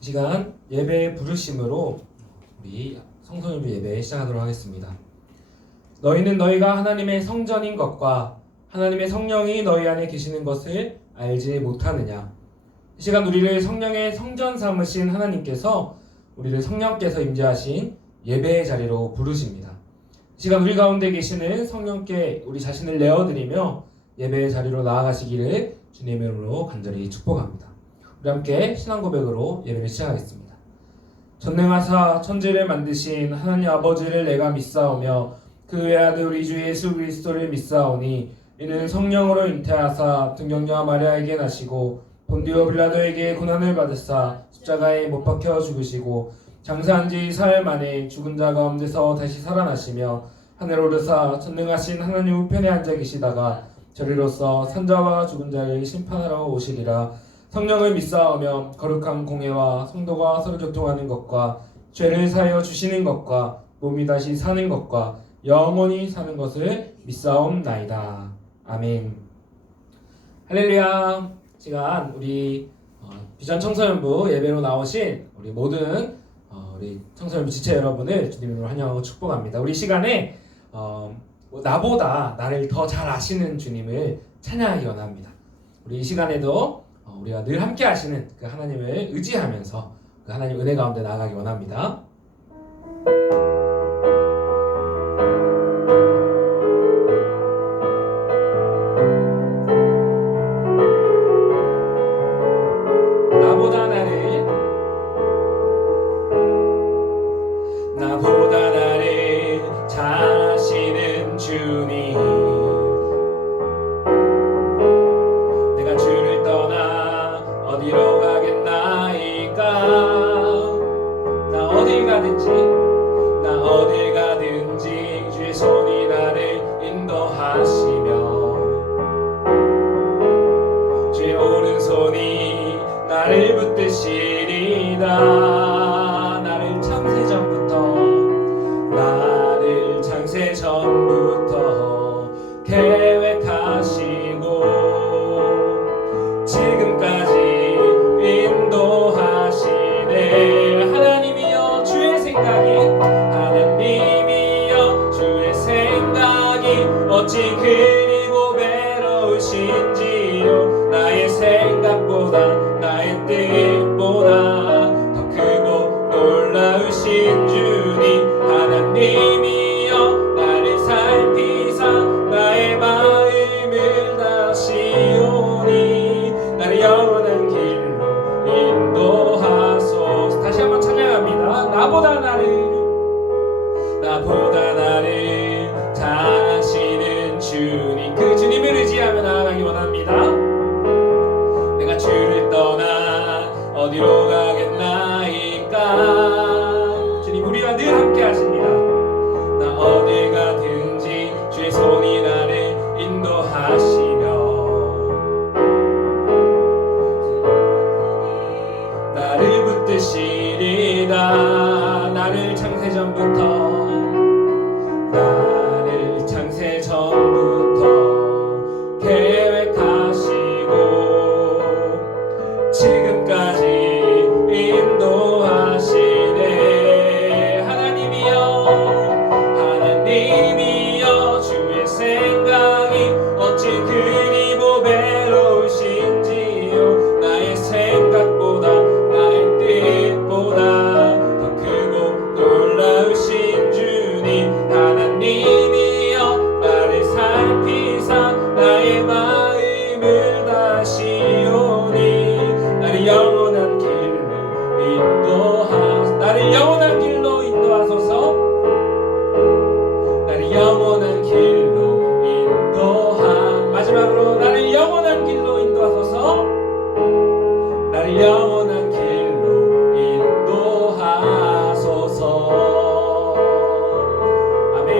이 시간 예배 부르심으로 우리 성소년부 예배 시작하도록 하겠습니다. 너희는 너희가 하나님의 성전인 것과 하나님의 성령이 너희 안에 계시는 것을 알지 못하느냐. 이 시간 우리를 성령의 성전 삼으신 하나님께서 우리를 성령께서 임재하신 예배의 자리로 부르십니다. 이 시간 우리 가운데 계시는 성령께 우리 자신을 내어드리며 예배의 자리로 나아가시기를 주님의 이름으로 간절히 축복합니다. 우리 함께 신앙 고백으로 예배를 시작하겠습니다. 전능하사 천지를 만드신 하나님 아버지를 내가 믿사오며 그 외아들 우리 주 예수 그리스도를 믿사오니 이는 성령으로 잉태하사 등경녀와 마리아에게 나시고 본디오 빌라도에게 고난을 받으사 십자가에 못 박혀 죽으시고 장사한 지 사흘 만에 죽은 자 가운데서 다시 살아나시며 하늘 오르사 전능하신 하나님 우편에 앉아 계시다가 저리로서 산자와 죽은 자를 심판하러 오시리라. 성령을 믿사오며 거룩한 공회와 성도가 서로 교통하는 것과 죄를 사하여 주시는 것과 몸이 다시 사는 것과 영원히 사는 것을 믿사옵나이다. 아멘. 할렐루야. 시간 우리 비전 청소년부 예배로 나오신 우리 모든 우리 청소년부 지체 여러분을 주님으로 환영하고 축복합니다. 우리 시간에 나보다 나를 더 잘 아시는 주님을 찬양하기 원합니다. 우리 이 시간에도 우리가 늘 함께 하시는 그 하나님을 의지하면서 그 하나님 은혜 가운데 나아가기 원합니다. 나보다 나를 잘 아시는 주님, 내가 주를 떠나 어디로 가겠나이까. 나 어딜 가든지 주의 손이 나를 인도하시며 주의 오른손이 나를 붙드시리다. 나를 창세 전부터 계획하시고 지금까지 인도하시네. 하나님이여 주의 생각이 어찌 그리 고배로우신지요. 나의 생각보다 나의 뜻보다 더 크고 놀라우신 주님, 하나님이여 나를 살피사 나의 마음을 다시오니 나를 영원한 길로 인도하소서. 다시 한번 찬양합니다. 나보다 나를 잘 아시는 주님, 그 주님을 의지하며 나아가기 원합니다. 내가 주를 떠나 어디로 가겠나이까. 주님 우리와 늘 함께 하십니다. 나 어딜 가든지 주의 손이 나를 인도하시며 나를 붙드시리다. 나를 창세 전부터 계획하시고 지금까지 인도하시네. 하나님이여 주의 생각이 어찌 그리 보배로우신지요. 나의 생각보다 나의 뜻보다 더 크고 놀라우신 주님, 하나님이여 나를 살피사 나의 마음을 다시오니 나를 영원한 길로 인도하소서. 나를 영원한 길로 마지막으로 나를 영원한 길로 인도하소서. 나를 영원한 길로 인도하소서. 아멘.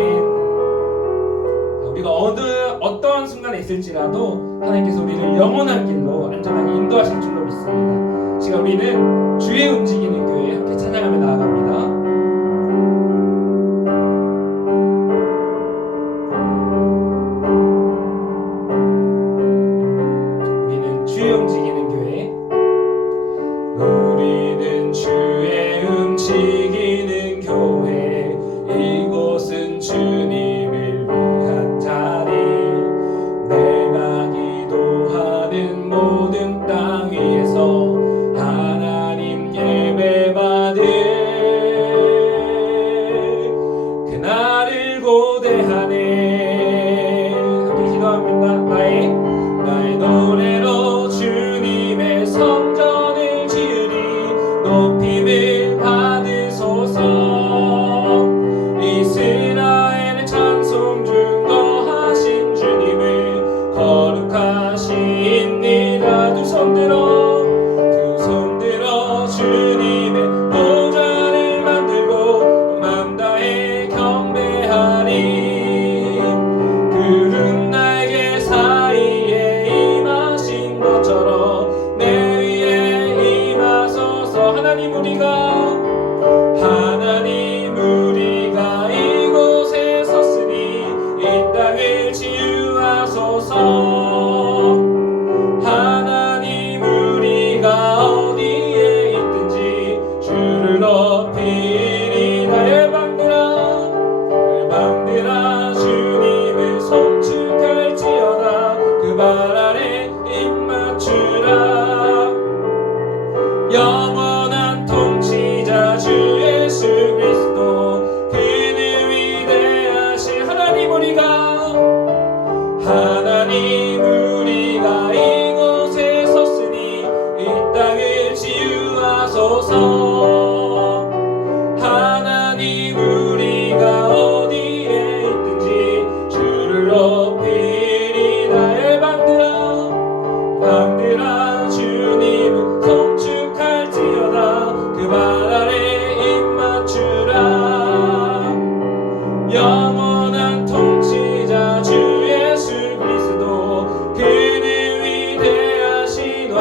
우리가 어떠한 순간에 있을지라도 하나님께서 우리를 영원한 길로 안전하게 인도하실 줄로 믿습니다. 지금 우리는 주의 움직이는 교회 함께 찬양하며 나아갑니다. 우리는 주의 움직이는 교회, 우리는 성전을 지으리 높임을 받으소서. 이스라엘의 찬송 중 거하신 주님을 거룩하십니다. 두 손 들어 주님의 보좌를 만들고 맘 다해 경배하리. 구름 날개 사이에 임하신 것처럼 내 위에 임하소서. 하나님 우리가 이곳에 섰으니 이 땅을 치유하소서. 하나님 우리가 어디에 있든지 주를 높이리. 나의 방들아 주님을 송축할지어다. 그 발 아래 입 맞추라. 영원한 통치자 주 예수 그리스도 그는 위대하신 하나님 우리가 이곳에 섰으니 이 땅을 치유하소서. 하나님 우리가 어디에 있든지 주를 높이리. 나의 방들아 주님을 송축할지어다. 그 발 아래 입 맞추라. 영원한 통치자 주 예수 그리스도 그는 위대하신 왕.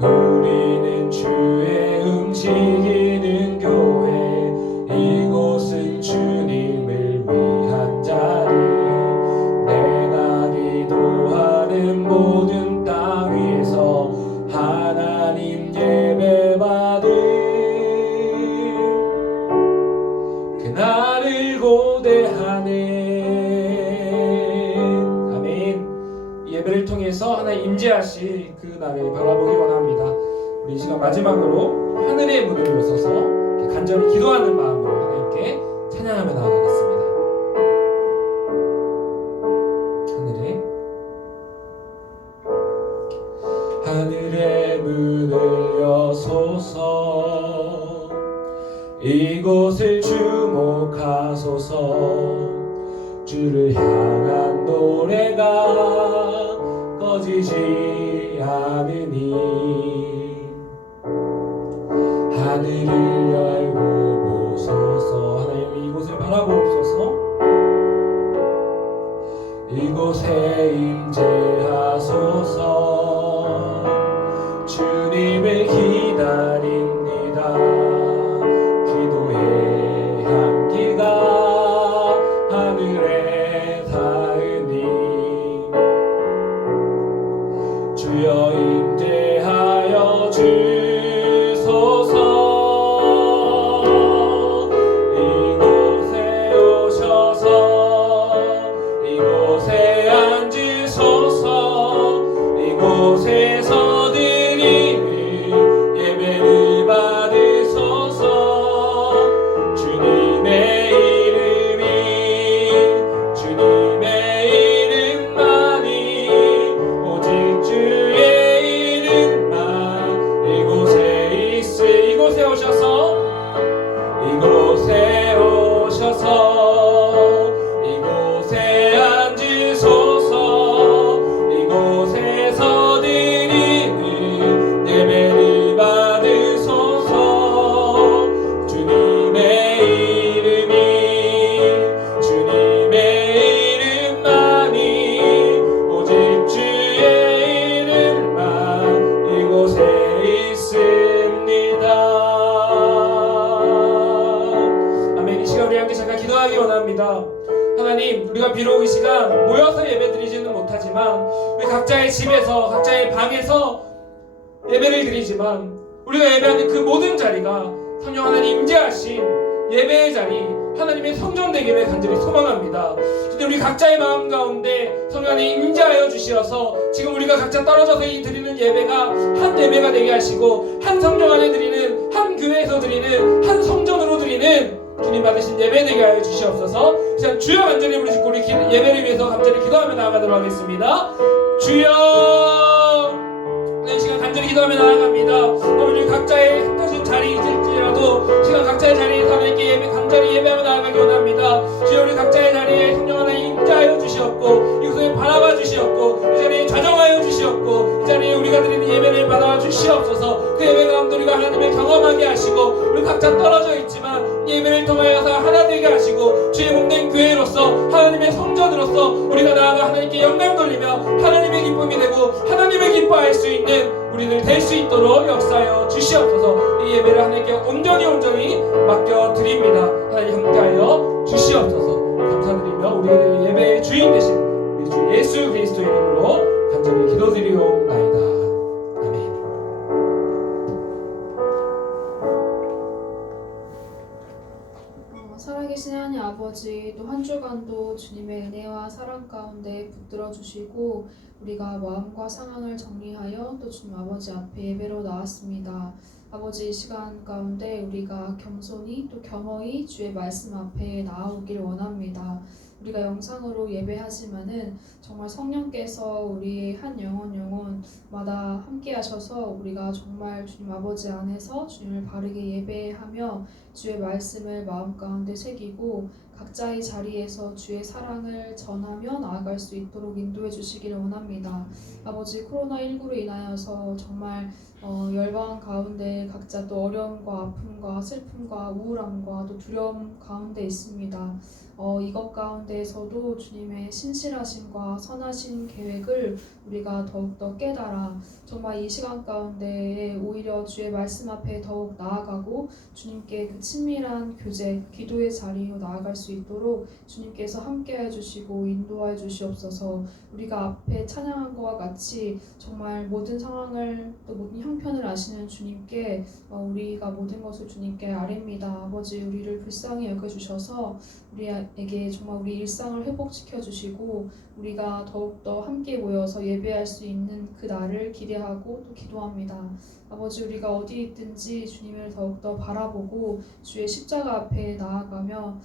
우리는 주의 움직이는 교회. 이곳은 주님을 위한 자리. 내가 기도하는 모든 땅 위에서 하나님 예배 받을 그날을 고대하네. 아멘. 이 예배를 통해서 하나님 임재하실 그 날을 바라보기 원합니다. 우리 이 시간 마지막으로 하늘의 문을 열어서 간절히 기도하는 마음으로 하나님께 찬양하며 나아가겠습니다. 하늘의 문을 여소서. 이곳을 주목하소서. 주를 향한 노래가 꺼지지 않으니 하늘을 열고 보소서. 하나님 이곳을 바라보옵소서. 이곳에 임재하소서. 주님을 기다립니다. 기도의 향기가 하늘에 닿으니 주여 임재하여 주소서. 이곳에 오셔서 이곳에 앉으소서. 이곳에서 드리는 예배를 받으소서. 주님의 이름만이 오직 주의 이름만 이곳에 이곳에 오셔서 이곳에 앉으소서. 이곳에서 드리는 예배를 받으소서. 주님의 이름만이 오직 주의 이름만 이곳에 있습니다. 아멘. 이 시간 우리 함께 잠깐 기도하기 원합니다. 하나님, 우리가 비록 이 시간 모여서 예배드리지는 못하지만 우리 각자의 집에서 각자의 방에서 예배를 드리지만 우리가 예배하는 그 모든 자리가 성령 하나님 임재하신 예배의 자리, 하나님의 성전 되기를 간절히 소망합니다. 근데 우리 각자의 마음 가운데 성령 하나님 임재하여 주시어서 지금 우리가 각자 떨어져서 드리는 예배가 한 예배가 되게 하시고 한 성령 안에 드리는 한 교회에서 드리는 한 성전으로 드리는 주님 받으신 예배 되게 하여 주시옵소서. 시간 주여 간절히 부르짖고 우리 예배를 위해서 간절히 기도하며 나아가도록 하겠습니다. 주여, 네, 시간 간절히 기도하며 나아갑니다. 우리 각자의 흩어진 자리에 있을지라도 시간 각자의 자리에서 하나님께 간절히 예배하며 나아가기 원합니다. 주여, 우리 각자의 자리에 성령 하나님 임재하여 주시옵고 이곳을 바라봐 주시옵고 이 자리에 좌정하여 주시옵고 이 자리에 우리가 드리는 예배를 받아 주시옵소서. 그 예배 가운데 우리가 하나님을 경험하게 하시고 우리 각자 떨어져 있지만 예배를 통하여서 하나 되게 하시고 주의 몸된 교회로서 하나님의 성전으로서 우리가 나아가 하나님께 영광 돌리며 하나님의 기쁨이 되고 하나님을 기뻐할 수 있는 우리들 될 수 있도록 역사하여 주시옵소서. 이 예배를 하나님께 온전히 맡겨드립니다. 하나님 함께하여 주시옵소서. 감사드리며 우리 예배의 주인 되신 우리 주 예수 그리스도의 이름으로 간절히 기도드리옵나이다. 아멘. 살아계신 하나님 아버지, 또 한 주간도 주님의 은혜와 사랑 가운데 붙들어 주시고 우리가 마음과 상황을 정리하여 또 주님 아버지 앞에 예배로 나왔습니다. 아버지, 이 시간 가운데 우리가 겸손히 또 겸허히 주의 말씀 앞에 나아오길 원합니다. 우리가 영상으로 예배하지만은 정말 성령께서 우리의 한 영혼마다 함께 하셔서 우리가 정말 주님 아버지 안에서 주님을 바르게 예배하며 주의 말씀을 마음 가운데 새기고 각자의 자리에서 주의 사랑을 전하며 나아갈 수 있도록 인도해 주시기를 원합니다. 아버지, 코로나19로 인하여서 정말 열방 가운데 각자 또 어려움과 아픔과 슬픔과 우울함과 또 두려움 가운데 있습니다. 이것 가운데에서도 주님의 신실하심과 선하신 계획을 우리가 더욱더 깨달아 정말 이 시간 가운데 오히려 주의 말씀 앞에 더욱 나아가고 주님께 그 친밀한 교제, 기도의 자리로 나아갈 수 있도록 주님께서 함께해 주시고 인도해 주시옵소서. 우리가 앞에 찬양한 것과 같이 정말 모든 상황을 또 모든 형편을 아시는 주님께 우리가 모든 것을 주님께 아뢰입니다. 아버지, 우리를 불쌍히 여겨주셔서 우리에게 정말 우리 일상을 회복시켜 주시고 우리가 더욱더 함께 모여서 예배할 수 있는 그 날을 기대하고 또 기도합니다. 아버지, 우리가 어디 있든지 주님을 더욱더 바라보고 주의 십자가 앞에 나아가며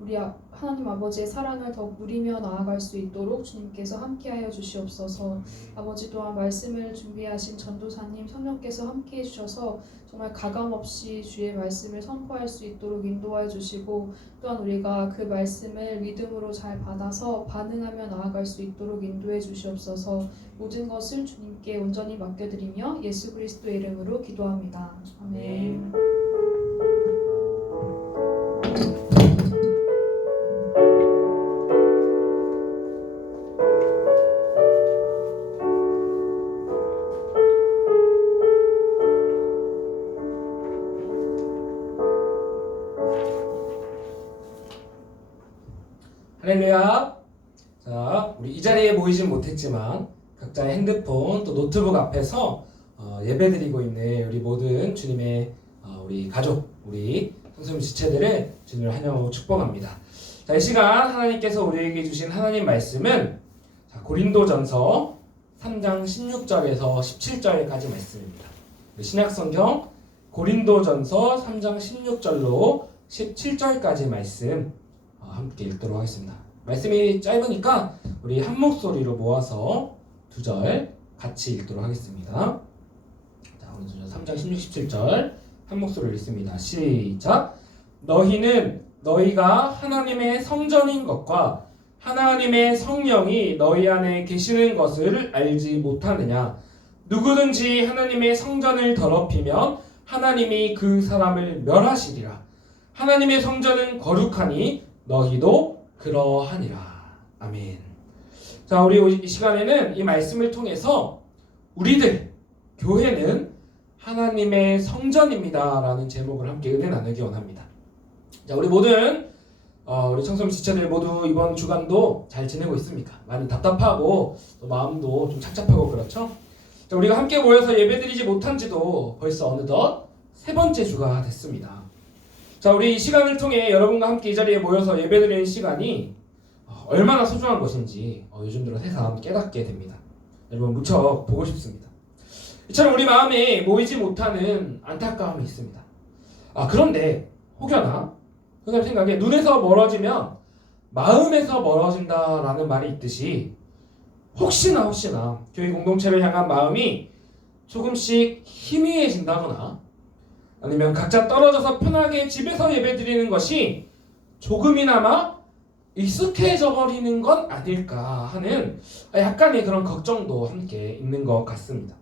우리 하나님 아버지의 사랑을 더욱 누리며 나아갈 수 있도록 주님께서 함께하여 주시옵소서. 아버지, 또한 말씀을 준비하신 전도사님 성령께서 함께해 주셔서 정말 가감없이 주의 말씀을 선포할 수 있도록 인도하여 주시고 또한 우리가 그 말씀을 믿음으로 잘 받아서 반응하며 나아갈 수 있도록 인도해 주시옵소서. 모든 것을 주님께 온전히 맡겨드리며 예수 그리스도의 이름으로 기도합니다. 아멘. 할렐루야. 자, 우리 이 자리에 모이진 못했지만 각자의 핸드폰 또 노트북 앞에서 예배드리고 있는 우리 모든 주님의 우리 가족, 우리 성도님 지체들을 주님을 환영하고 축복합니다. 자, 이 시간 하나님께서 우리에게 주신 하나님 말씀은 고린도전서 3장 16절에서 17절까지 말씀입니다. 신약성경 고린도전서 3장 16절로 17절까지 말씀 함께 읽도록 하겠습니다. 말씀이 짧으니까 우리 한 목소리로 모아서 두 절 같이 읽도록 하겠습니다. 자, 오늘 3장 16, 17절 한 목소리로 읽습니다. 시작. 너희는 너희가 하나님의 성전인 것과 하나님의 성령이 너희 안에 계시는 것을 알지 못하느냐? 누구든지 하나님의 성전을 더럽히면 하나님이 그 사람을 멸하시리라. 하나님의 성전은 거룩하니 너희도 그러하니라. 아멘. 자, 우리 이 시간에는 이 말씀을 통해서 우리들 교회는 하나님의 성전입니다 라는 제목을 함께 은혜 나누기 원합니다. 자, 우리 모든 우리 청소년 지체들 모두 이번 주간도 잘 지내고 있습니까? 많이 답답하고 또 마음도 좀 착잡하고 그렇죠? 자, 우리가 함께 모여서 예배드리지 못한 지도 벌써 어느덧 세 번째 주가 됐습니다. 자, 우리 이 시간을 통해 여러분과 함께 이 자리에 모여서 예배드리는 시간이 얼마나 소중한 것인지 요즘 들어 새삼 깨닫게 됩니다. 여러분 무척 보고 싶습니다. 이처럼 우리 마음에 모이지 못하는 안타까움이 있습니다. 그런데 혹여나 선생님 생각에 눈에서 멀어지면 마음에서 멀어진다라는 말이 있듯이 혹시나 교회 공동체를 향한 마음이 조금씩 희미해진다거나 아니면 각자 떨어져서 편하게 집에서 예배드리는 것이 조금이나마 익숙해져 버리는 건 아닐까 하는 약간의 그런 걱정도 함께 있는 것 같습니다.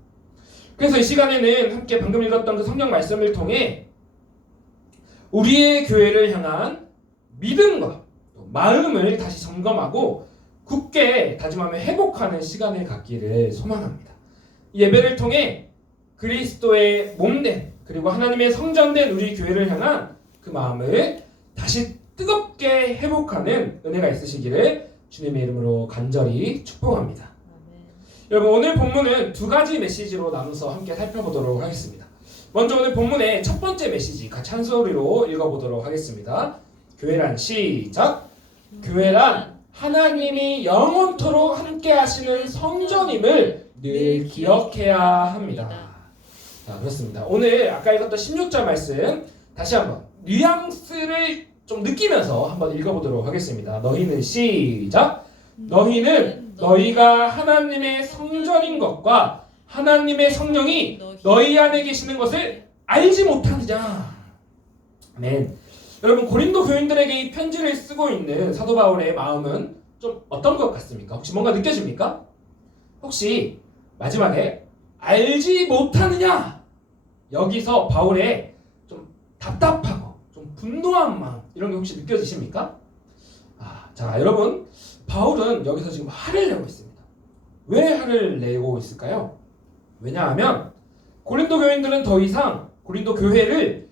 그래서 이 시간에는 함께 방금 읽었던 그 성경 말씀을 통해 우리의 교회를 향한 믿음과 마음을 다시 점검하고 굳게 다짐하며 회복하는 시간을 갖기를 소망합니다. 예배를 통해 그리스도의 몸된 그리고 하나님의 성전된 우리 교회를 향한 그 마음을 다시 뜨겁게 회복하는 은혜가 있으시기를 주님의 이름으로 간절히 축복합니다. 아멘. 여러분 오늘 본문은 두 가지 메시지로 나눠서 함께 살펴보도록 하겠습니다. 먼저 오늘 본문의 첫 번째 메시지 같이 한 소리로 읽어보도록 하겠습니다. 교회란 시작. 교회란 하나님이 영원토록 함께 하시는 성전임을 늘 기억해야 합니다. 자, 그렇습니다. 오늘 아까 읽었던 16절 말씀 다시 한번 뉘앙스를 좀 느끼면서 한번 읽어보도록 하겠습니다. 너희는 시작. 너희는 너희가 하나님의 성전인 것과 하나님의 성령이 너희 안에 계시는 것을 알지 못하느냐. 아멘. 여러분 고린도 교인들에게 이 편지를 쓰고 있는 사도 바울의 마음은 좀 어떤 것 같습니까? 혹시 뭔가 느껴집니까? 혹시 마지막에 알지 못하느냐 여기서 바울의 좀 답답하고 좀 분노한 마음 이런 게 혹시 느껴지십니까? 자 여러분 바울은 여기서 지금 화를 내고 있습니다. 왜 화를 내고 있을까요? 왜냐하면 고린도 교인들은 더 이상 고린도 교회를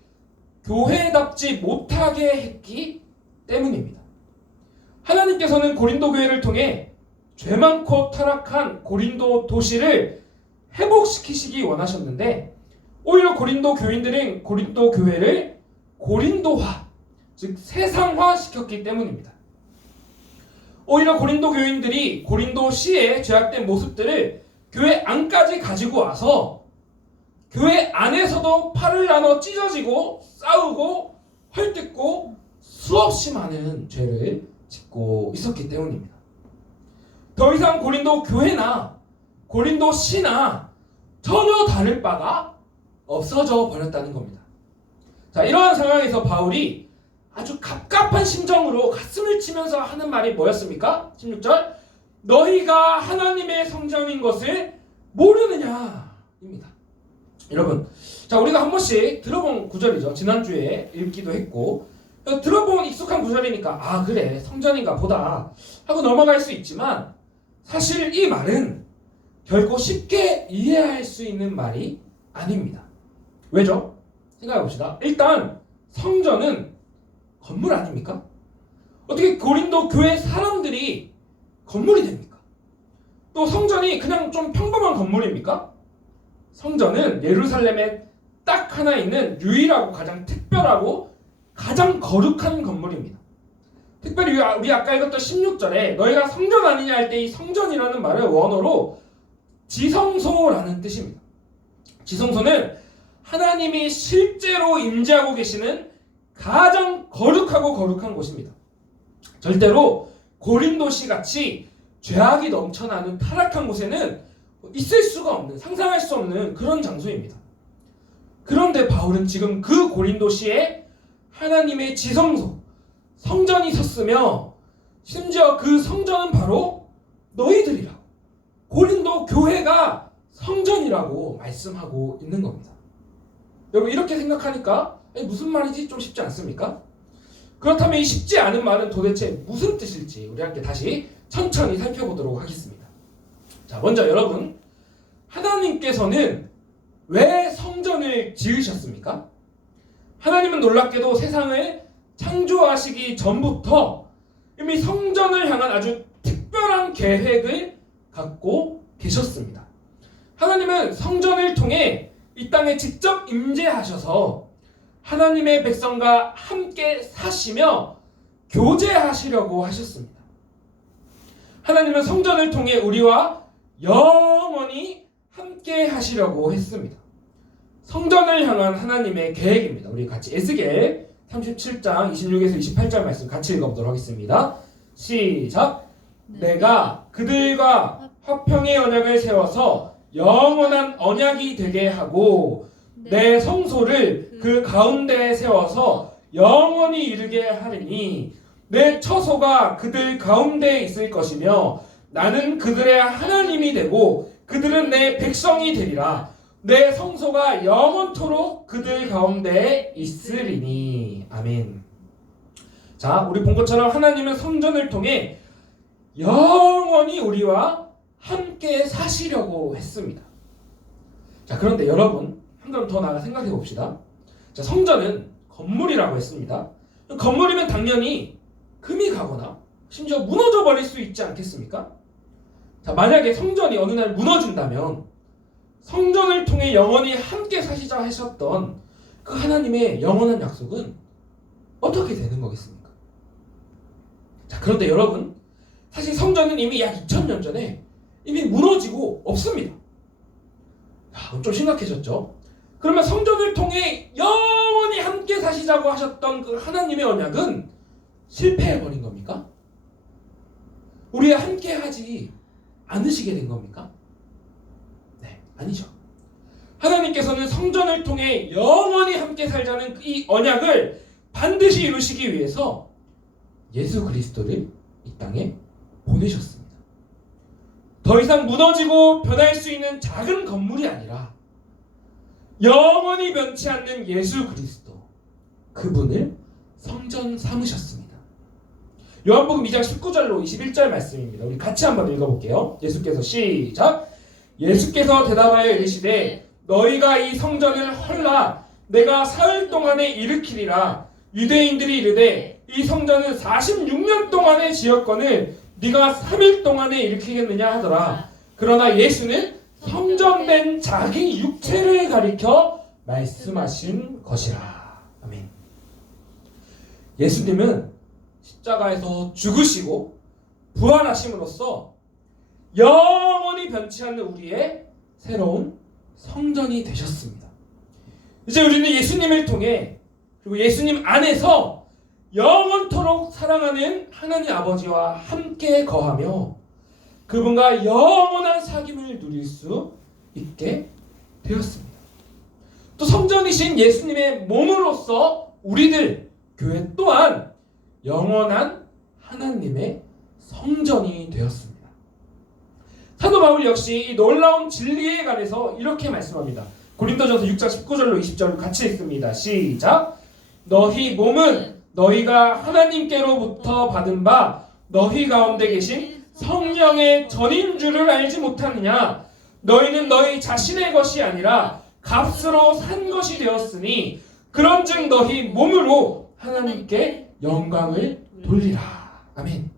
교회답지 못하게 했기 때문입니다. 하나님께서는 고린도 교회를 통해 죄 많고 타락한 고린도 도시를 회복시키시기 원하셨는데 오히려 고린도 교인들은 고린도 교회를 고린도화, 즉 세상화 시켰기 때문입니다. 오히려 고린도 교인들이 고린도시의 죄악된 모습들을 교회 안까지 가지고 와서 교회 안에서도 팔을 나눠 찢어지고 싸우고 헐뜯고 수없이 많은 죄를 짓고 있었기 때문입니다. 더 이상 고린도 교회나 고린도 시나 전혀 다를 바가 없어져 버렸다는 겁니다. 자, 이러한 상황에서 바울이 아주 갑갑한 심정으로 가슴을 치면서 하는 말이 뭐였습니까? 16절 너희가 하나님의 성전인 것을 모르느냐 입니다. 여러분, 자 우리가 한 번씩 들어본 구절이죠. 지난주에 읽기도 했고 들어본 익숙한 구절이니까 그래 성전인가 보다 하고 넘어갈 수 있지만 사실 이 말은 결코 쉽게 이해할 수 있는 말이 아닙니다. 왜죠? 생각해 봅시다. 일단 성전은 건물 아닙니까? 어떻게 고린도 교회 사람들이 건물이 됩니까? 또 성전이 그냥 좀 평범한 건물입니까? 성전은 예루살렘에 딱 하나 있는 유일하고 가장 특별하고 가장 거룩한 건물입니다. 특별히 우리 아까 읽었던 16절에 너희가 성전 아니냐 할 때 이 성전이라는 말은 원어로 지성소라는 뜻입니다. 지성소는 하나님이 실제로 임재하고 계시는 가장 거룩한 곳입니다. 절대로 고린도시 같이 죄악이 넘쳐나는 타락한 곳에는 있을 수가 없는, 상상할 수 없는 그런 장소입니다. 그런데 바울은 지금 그 고린도시에 하나님의 지성소, 성전이 섰으며 심지어 그 성전은 바로 너희들이라고, 고린도 교회가 성전이라고 말씀하고 있는 겁니다. 여러분 이렇게 생각하니까 무슨 말이지 좀 쉽지 않습니까? 그렇다면 이 쉽지 않은 말은 도대체 무슨 뜻일지 우리 함께 다시 천천히 살펴보도록 하겠습니다. 자, 먼저 여러분 하나님께서는 왜 성전을 지으셨습니까? 하나님은 놀랍게도 세상을 창조하시기 전부터 이미 성전을 향한 아주 특별한 계획을 갖고 계셨습니다. 하나님은 성전을 통해 이 땅에 직접 임재하셔서 하나님의 백성과 함께 사시며 교제하시려고 하셨습니다. 하나님은 성전을 통해 우리와 영원히 함께 하시려고 했습니다. 성전을 향한 하나님의 계획입니다. 우리 같이 에스겔 37장 26에서 28절 말씀 같이 읽어보도록 하겠습니다. 시작. 내가 그들과 화평의 언약을 세워서 영원한 언약이 되게 하고 내 성소를 그 가운데에 세워서 영원히 이르게 하리니 내 처소가 그들 가운데에 있을 것이며 나는 그들의 하나님이 되고 그들은 내 백성이 되리라. 내 성소가 영원토록 그들 가운데에 있으리니. 아멘. 자, 우리 본 것처럼 하나님은 성전을 통해 영원히 우리와 함께 사시려고 했습니다. 자, 그런데 여러분, 한 걸음 더 나아가 생각해 봅시다. 자, 성전은 건물이라고 했습니다. 건물이면 당연히 금이 가거나 심지어 무너져 버릴 수 있지 않겠습니까? 자, 만약에 성전이 어느 날 무너진다면 성전을 통해 영원히 함께 사시자 하셨던 그 하나님의 영원한 약속은 어떻게 되는 거겠습니까? 자, 그런데 여러분, 사실 성전은 이미 약 2000년 전에 이미 무너지고 없습니다. 자, 좀 심각해졌죠? 그러면 성전을 통해 영원히 함께 사시자고 하셨던 그 하나님의 언약은 실패해버린 겁니까? 우리와 함께 하지 않으시게 된 겁니까? 네, 아니죠. 하나님께서는 성전을 통해 영원히 함께 살자는 이 언약을 반드시 이루시기 위해서 예수 그리스도를 이 땅에 보내셨습니다. 더 이상 무너지고 변할 수 있는 작은 건물이 아니라 영원히 변치 않는 예수 그리스도, 그분을 성전 삼으셨습니다. 요한복음 2장 19절로 21절 말씀입니다. 우리 같이 한번 읽어볼게요. 예수께서 시작. 예수께서 대답하여 이르시되 너희가 이 성전을 헐라 내가 사흘 동안에 일으키리라. 유대인들이 이르되 이 성전은 46년 동안에 지었거늘 네가 3일 동안에 일으키겠느냐 하더라. 그러나 예수는 성전된 자기 육체를 가리켜 말씀하신 것이라. 아멘. 예수님은 십자가에서 죽으시고 부활하심으로써 영원히 변치 않는 우리의 새로운 성전이 되셨습니다. 이제 우리는 예수님을 통해 그리고 예수님 안에서 영원토록 사랑하는 하나님 아버지와 함께 거하며 그분과 영원한 사귐을 누릴 수 있게 되었습니다. 또 성전이신 예수님의 몸으로서 우리들 교회 또한 영원한 하나님의 성전이 되었습니다. 사도 바울 역시 이 놀라운 진리에 관해서 이렇게 말씀합니다. 고린도전서 6장 19절로 20절을 같이 읽습니다. 시작. 너희 몸은 너희가 하나님께로부터 받은 바 너희 가운데 계신 성령의 전인 줄을 알지 못하느냐. 너희는 너희 자신의 것이 아니라 값으로 산 것이 되었으니 그런즉 너희 몸으로 하나님께 영광을 돌리라. 아멘.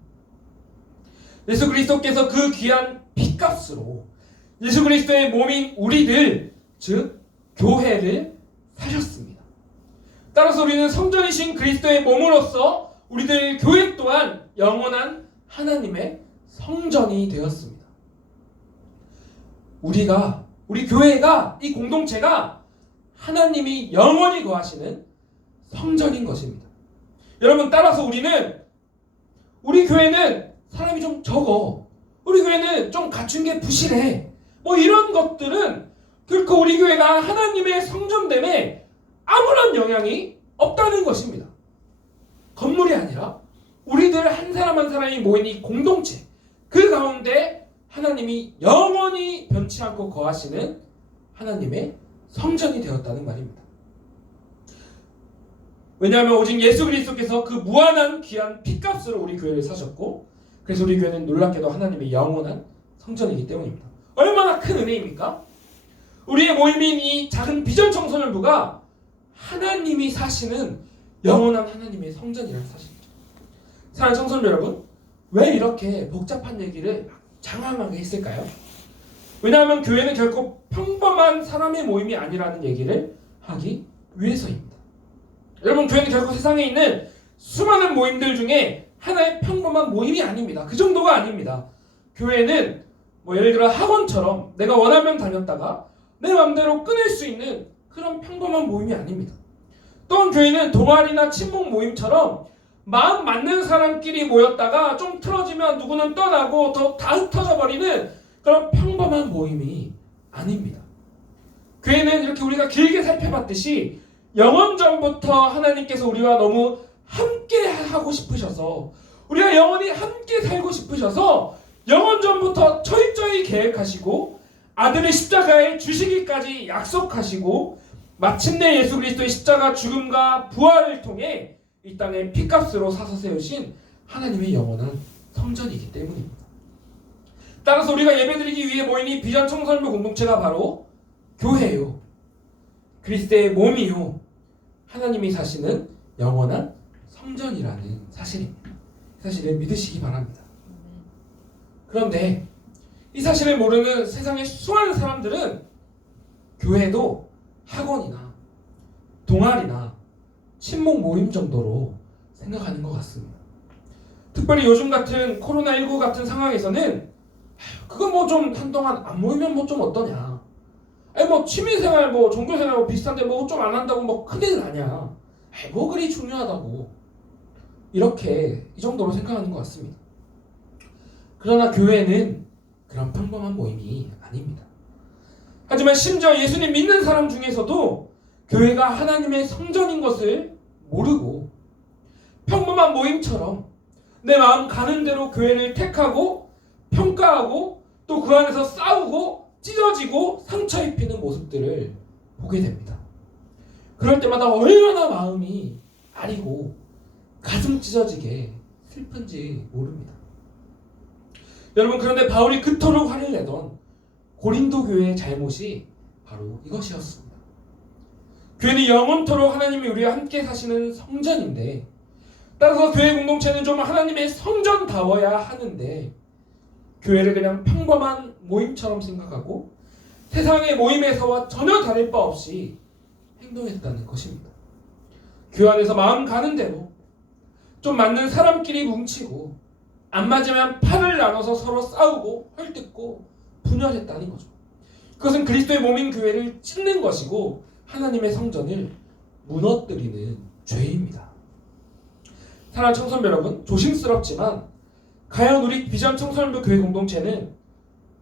예수 그리스도께서 그 귀한 피값으로 예수 그리스도의 몸인 우리들, 즉 교회를 사셨습니다. 따라서 우리는 성전이신 그리스도의 몸으로서 우리들 교회 또한 영원한 하나님의 성전이 되었습니다. 우리 교회가, 이 공동체가 하나님이 영원히 거하시는 성전인 것입니다. 여러분, 따라서 우리 교회는 사람이 좀 적어. 우리 교회는 좀 갖춘 게 부실해. 뭐 이런 것들은 결코 우리 교회가 하나님의 성전됨에 아무런 영향이 없다는 것입니다. 건물이 아니라 우리들 한 사람 한 사람이 모인 이 공동체, 그 가운데 하나님이 영원히 변치 않고 거하시는 하나님의 성전이 되었다는 말입니다. 왜냐하면 오직 예수 그리스도께서 그 무한한 귀한 피값으로 우리 교회를 사셨고, 그래서 우리 교회는 놀랍게도 하나님의 영원한 성전이기 때문입니다. 얼마나 큰 은혜입니까? 우리의 모임인 이 작은 비전 청소년부가 하나님이 사시는 영원한 하나님의 성전이라는 사실이죠. 사랑하는 청소년 여러분, 왜 이렇게 복잡한 얘기를 장황하게 했을까요? 왜냐하면 교회는 결코 평범한 사람의 모임이 아니라는 얘기를 하기 위해서입니다. 여러분, 교회는 결코 세상에 있는 수많은 모임들 중에 하나의 평범한 모임이 아닙니다. 그 정도가 아닙니다. 교회는 예를 들어 학원처럼 내가 원하면 다녔다가 내 마음대로 끊을 수 있는 그런 평범한 모임이 아닙니다. 또한 교회는 동아리나 친목 모임처럼 마음 맞는 사람끼리 모였다가 좀 틀어지면 누구는 떠나고 다 흩어져 버리는 그런 평범한 모임이 아닙니다. 교회는 이렇게 우리가 길게 살펴봤듯이 영원전부터 하나님께서 우리와 너무 함께 하고 싶으셔서, 우리가 영원히 함께 살고 싶으셔서 영원전부터 철저히 계획하시고 아들의 십자가에 주시기까지 약속하시고 마침내 예수 그리스도의 십자가 죽음과 부활을 통해 이 땅에 피값으로 사서 세우신 하나님의 영원한 성전이기 때문입니다. 따라서 우리가 예배드리기 위해 모인 이 비전 청소년부 공동체가 바로 교회요, 그리스도의 몸이요, 하나님이 사시는 영원한 성전이라는 사실입니다. 이 사실을 믿으시기 바랍니다. 그런데 이 사실을 모르는 세상의 수많은 사람들은 교회도 학원이나 동아리나 친목 모임 정도로 생각하는 것 같습니다. 특별히 요즘 같은 코로나19 같은 상황에서는 그거 뭐 좀 한동안 안 모이면 뭐 좀 어떠냐, 아니 뭐 취미생활 뭐 종교생활 뭐 비슷한데 뭐 좀 안 한다고 뭐 큰일 나냐, 뭐 그리 중요하다고, 이렇게 이 정도로 생각하는 것 같습니다. 그러나 교회는 그런 평범한 모임이 아닙니다. 하지만 심지어 예수님 믿는 사람 중에서도 교회가 하나님의 성전인 것을 모르고 평범한 모임처럼 내 마음 가는 대로 교회를 택하고 평가하고 또 그 안에서 싸우고 찢어지고 상처 입히는 모습들을 보게 됩니다. 그럴 때마다 얼마나 마음이 아리고 가슴 찢어지게 슬픈지 모릅니다. 여러분, 그런데 바울이 그토록 화를 내던 고린도 교회의 잘못이 바로 이것이었습니다. 교회는 영원토록 하나님이 우리와 함께 사시는 성전인데, 따라서 교회 공동체는 좀 하나님의 성전다워야 하는데 교회를 그냥 평범한 모임처럼 생각하고 세상의 모임에서와 전혀 다를 바 없이 행동했다는 것입니다. 교회 안에서 마음 가는 대로 좀 맞는 사람끼리 뭉치고 안 맞으면 팔을 나눠서 서로 싸우고 헐뜯고 분열했다는 거죠. 그것은 그리스도의 몸인 교회를 찢는 것이고 하나님의 성전을 무너뜨리는 죄입니다. 사랑하는 청소년 여러분, 조심스럽지만 과연 우리 비전 청소년부 교회 공동체는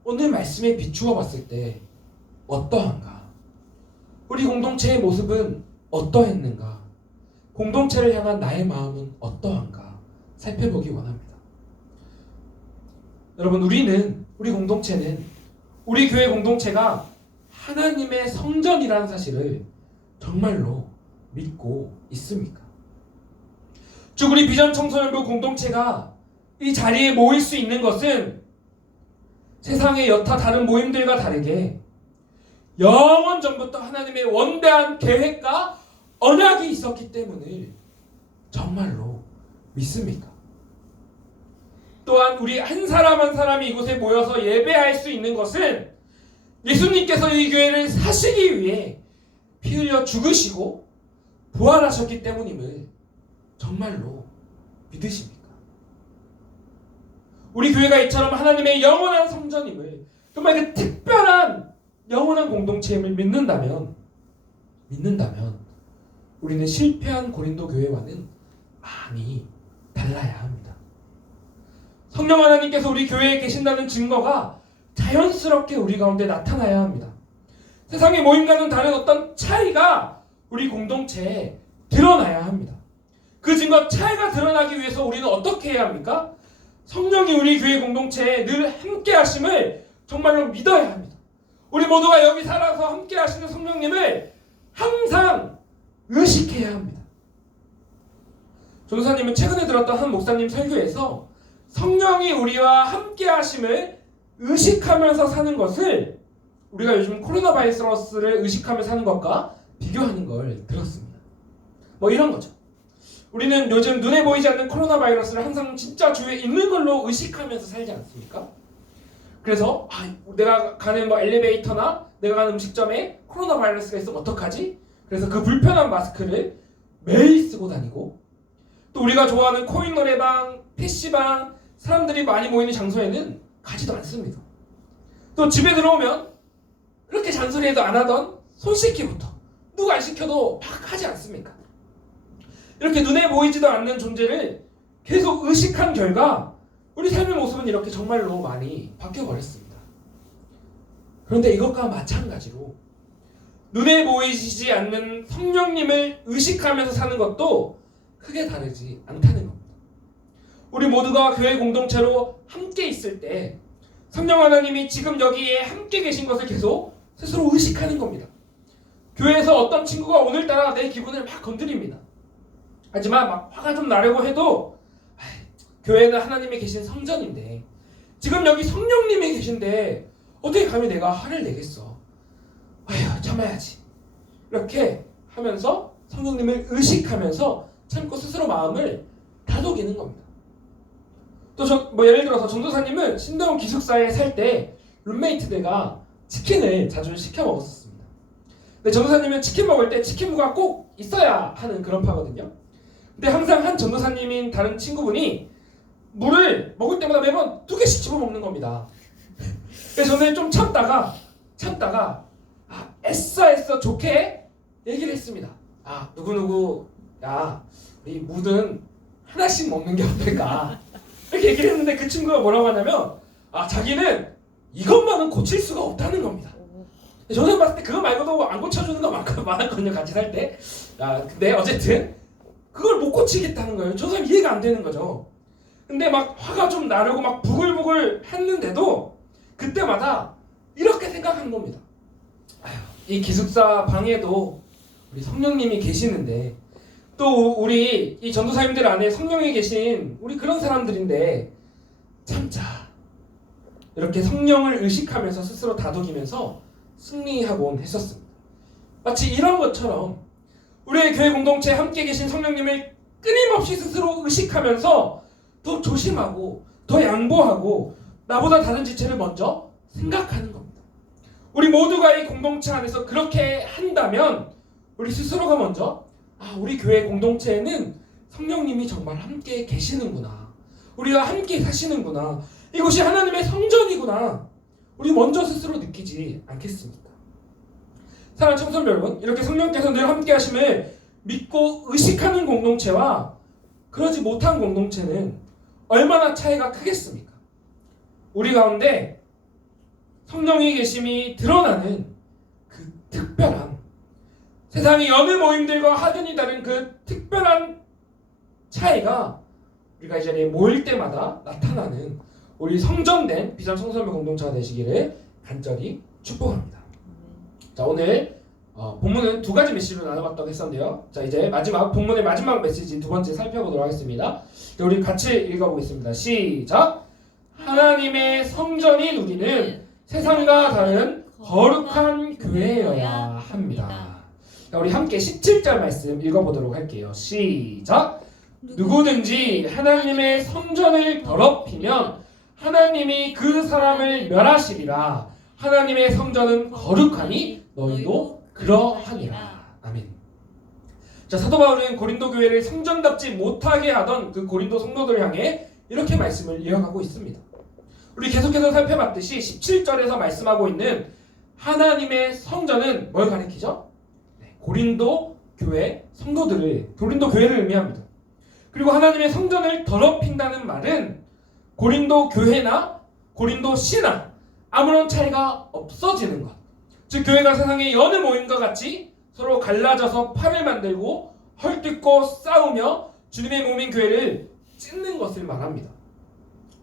오늘 말씀에 비추어 봤을 때 어떠한가? 우리 공동체의 모습은 어떠했는가? 공동체를 향한 나의 마음은 어떠한가? 살펴보기 원합니다. 여러분, 우리 공동체는, 우리 교회 공동체가 하나님의 성전이라는 사실을 정말로 믿고 있습니까? 즉, 우리 비전 청소년부 공동체가 이 자리에 모일 수 있는 것은 세상의 여타 다른 모임들과 다르게 영원 전부터 하나님의 원대한 계획과 언약이 있었기 때문을 정말로 믿습니까? 또한 우리 한 사람 한 사람이 이곳에 모여서 예배할 수 있는 것은 예수님께서 이 교회를 사시기 위해 피 흘려 죽으시고 부활하셨기 때문임을 정말로 믿으십니까? 우리 교회가 이처럼 하나님의 영원한 성전임을, 정말 그 특별한 영원한 공동체임을 믿는다면 우리는 실패한 고린도 교회와는 많이 달라야 합니다. 성령 하나님께서 우리 교회에 계신다는 증거가 자연스럽게 우리 가운데 나타나야 합니다. 세상의 모임과는 다른 어떤 차이가 우리 공동체에 드러나야 합니다. 그 증거 차이가 드러나기 위해서 우리는 어떻게 해야 합니까? 성령이 우리 교회 공동체에 늘 함께 하심을 정말로 믿어야 합니다. 우리 모두가 여기 살아서 함께 하시는 성령님을 항상 의식해야 합니다. 전도사님은 최근에 들었던 한 목사님 설교에서 성령이 우리와 함께 하심을 의식하면서 사는 것을 우리가 요즘 코로나 바이러스를 의식하면서 사는 것과 비교하는 걸 들었습니다. 뭐 이런 거죠. 우리는 요즘 눈에 보이지 않는 코로나 바이러스를 항상 진짜 주위에 있는 걸로 의식하면서 살지 않습니까? 그래서 내가 가는 뭐 엘리베이터나 내가 가는 음식점에 코로나 바이러스가 있으면 어떡하지? 그래서 그 불편한 마스크를 매일 쓰고 다니고, 또 우리가 좋아하는 코인 노래방, PC방, 사람들이 많이 모이는 장소에는 가지도 않습니다. 또 집에 들어오면 그렇게 잔소리해도 안 하던 손 씻기부터 누가 안 시켜도 막 하지 않습니까? 이렇게 눈에 보이지도 않는 존재를 계속 의식한 결과 우리 삶의 모습은 이렇게 정말로 많이 바뀌어버렸습니다. 그런데 이것과 마찬가지로 눈에 보이지 않는 성령님을 의식하면서 사는 것도 크게 다르지 않다는 겁니다. 우리 모두가 교회 공동체로 함께 있을 때 성령 하나님이 지금 여기에 함께 계신 것을 계속 스스로 의식하는 겁니다. 교회에서 어떤 친구가 오늘따라 내 기분을 막 건드립니다. 하지만 막 화가 좀 나려고 해도 교회는 하나님이 계신 성전인데 지금 여기 성령님이 계신데 어떻게 감히 내가 화를 내겠어. 아휴 참아야지. 이렇게 하면서 성령님을 의식하면서 참고 스스로 마음을 다독이는 겁니다. 또 예를 들어서 전도사님은 신대원 기숙사에 살 때 룸메이트들과 치킨을 자주 시켜 먹었습니다. 근데 전도사님은 치킨 먹을 때 치킨무가 꼭 있어야 하는 그런 파거든요. 근데 항상 한 전도사님인 다른 친구분이 물을 먹을 때마다 매번 2개씩 집어 먹는 겁니다. 그래서 저는 좀 참다가 애써 좋게 얘기를 했습니다. 누구누구 야 우리 물은 하나씩 먹는 게 어떨까 이렇게 얘기를 했는데 그 친구가 뭐라고 하냐면 자기는 이것만은 고칠 수가 없다는 겁니다. 저는 봤을 때 그거 말고도 안 고쳐주는 거 많았거든요. 같이 살 때. 근데 어쨌든 그걸 못 고치겠다는 거예요. 저 사람 이해가 안 되는 거죠. 근데 막 화가 좀 나려고 막 부글부글 했는데도 그때마다 이렇게 생각한 겁니다. 이 기숙사 방에도 우리 성령님이 계시는데 또 우리 이 전도사님들 안에 성령이 계신 우리 그런 사람들인데 참자. 이렇게 성령을 의식하면서 스스로 다독이면서 승리하곤 했었습니다. 마치 이런 것처럼 우리의 교회 공동체에 함께 계신 성령님을 끊임없이 스스로 의식하면서 더 조심하고 더 양보하고 나보다 다른 지체를 먼저 생각하는 겁니다. 우리 모두가 이 공동체 안에서 그렇게 한다면 우리 스스로가 먼저 우리 교회 공동체에는 성령님이 정말 함께 계시는구나. 우리가 함께 사시는구나. 이곳이 하나님의 성전이구나. 우리 먼저 스스로 느끼지 않겠습니까? 사랑하는 청소년 여러분, 이렇게 성령께서 늘 함께 하심을 믿고 의식하는 공동체와 그러지 못한 공동체는 얼마나 차이가 크겠습니까? 우리 가운데 성령이 계심이 드러나는 그 특별한 세상의 어느 모임들과 확연히 다른 그 특별한 차이가 우리가 이 자리에 모일 때마다 나타나는 우리 성전된 비전 청소년 공동체가 되시기를 간절히 축복합니다. 자, 오늘 본문은 2가지 메시지로 나눠봤다고 했었는데요. 자, 이제 본문의 마지막 메시지 2번째 살펴보도록 하겠습니다. 자, 우리 같이 읽어보겠습니다. 시작! 하나님의 성전인 우리는 세상과 다른 거룩한 교회여야 합니다. 자, 우리 함께 17절 말씀 읽어보도록 할게요. 시작! 누구든지 하나님의 성전을 더럽히면 하나님이 그 사람을 멸하시리라. 하나님의 성전은 거룩하니 너희도 그러하니라. 아멘. 자, 사도 바울은 고린도 교회를 성전답지 못하게 하던 그 고린도 성도들을 향해 이렇게 말씀을 이어가고 있습니다. 우리 계속해서 살펴봤듯이 17절에서 말씀하고 있는 하나님의 성전은 뭘 가리키죠? 고린도 교회 성도들을, 고린도 교회를 의미합니다. 그리고 하나님의 성전을 더럽힌다는 말은 고린도 교회나 고린도 시나 아무런 차이가 없어지는 것. 즉 교회가 세상의 여느 모임과 같이 서로 갈라져서 팔을 만들고 헐뜯고 싸우며 주님의 몸인 교회를 찢는 것을 말합니다.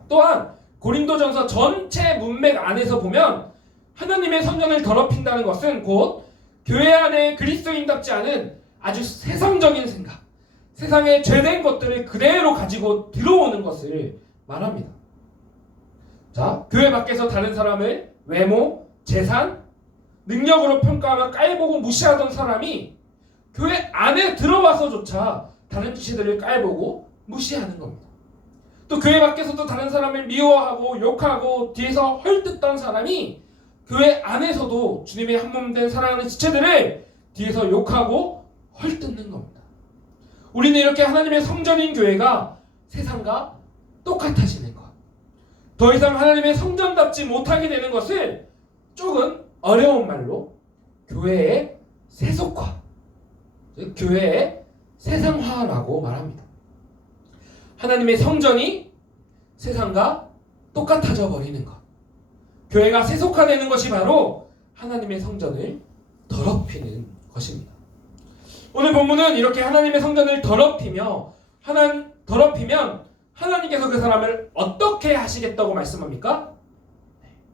또한 고린도전서 전체 문맥 안에서 보면 하나님의 성전을 더럽힌다는 것은 곧 교회 안에 그리스도인답지 않은 아주 세상적인 생각, 세상의 죄된 것들을 그대로 가지고 들어오는 것을 말합니다. 자, 교회 밖에서 다른 사람을 외모, 재산, 능력으로 평가하며 깔보고 무시하던 사람이 교회 안에 들어와서조차 다른 지체들을 깔보고 무시하는 겁니다. 또 교회 밖에서도 다른 사람을 미워하고 욕하고 뒤에서 헐뜯던 사람이 교회 안에서도 주님의 한몸된 사랑하는 지체들을 뒤에서 욕하고 헐뜯는 겁니다. 우리는 이렇게 하나님의 성전인 교회가 세상과 똑같아지는 것, 더 이상 하나님의 성전답지 못하게 되는 것을 조금 어려운 말로 교회의 세속화, 교회의 세상화라고 말합니다. 하나님의 성전이 세상과 똑같아져 버리는 것. 교회가 세속화되는 것이 바로 하나님의 성전을 더럽히는 것입니다. 오늘 본문은 이렇게 하나님의 성전을 더럽히면 하나님께서 그 사람을 어떻게 하시겠다고 말씀합니까?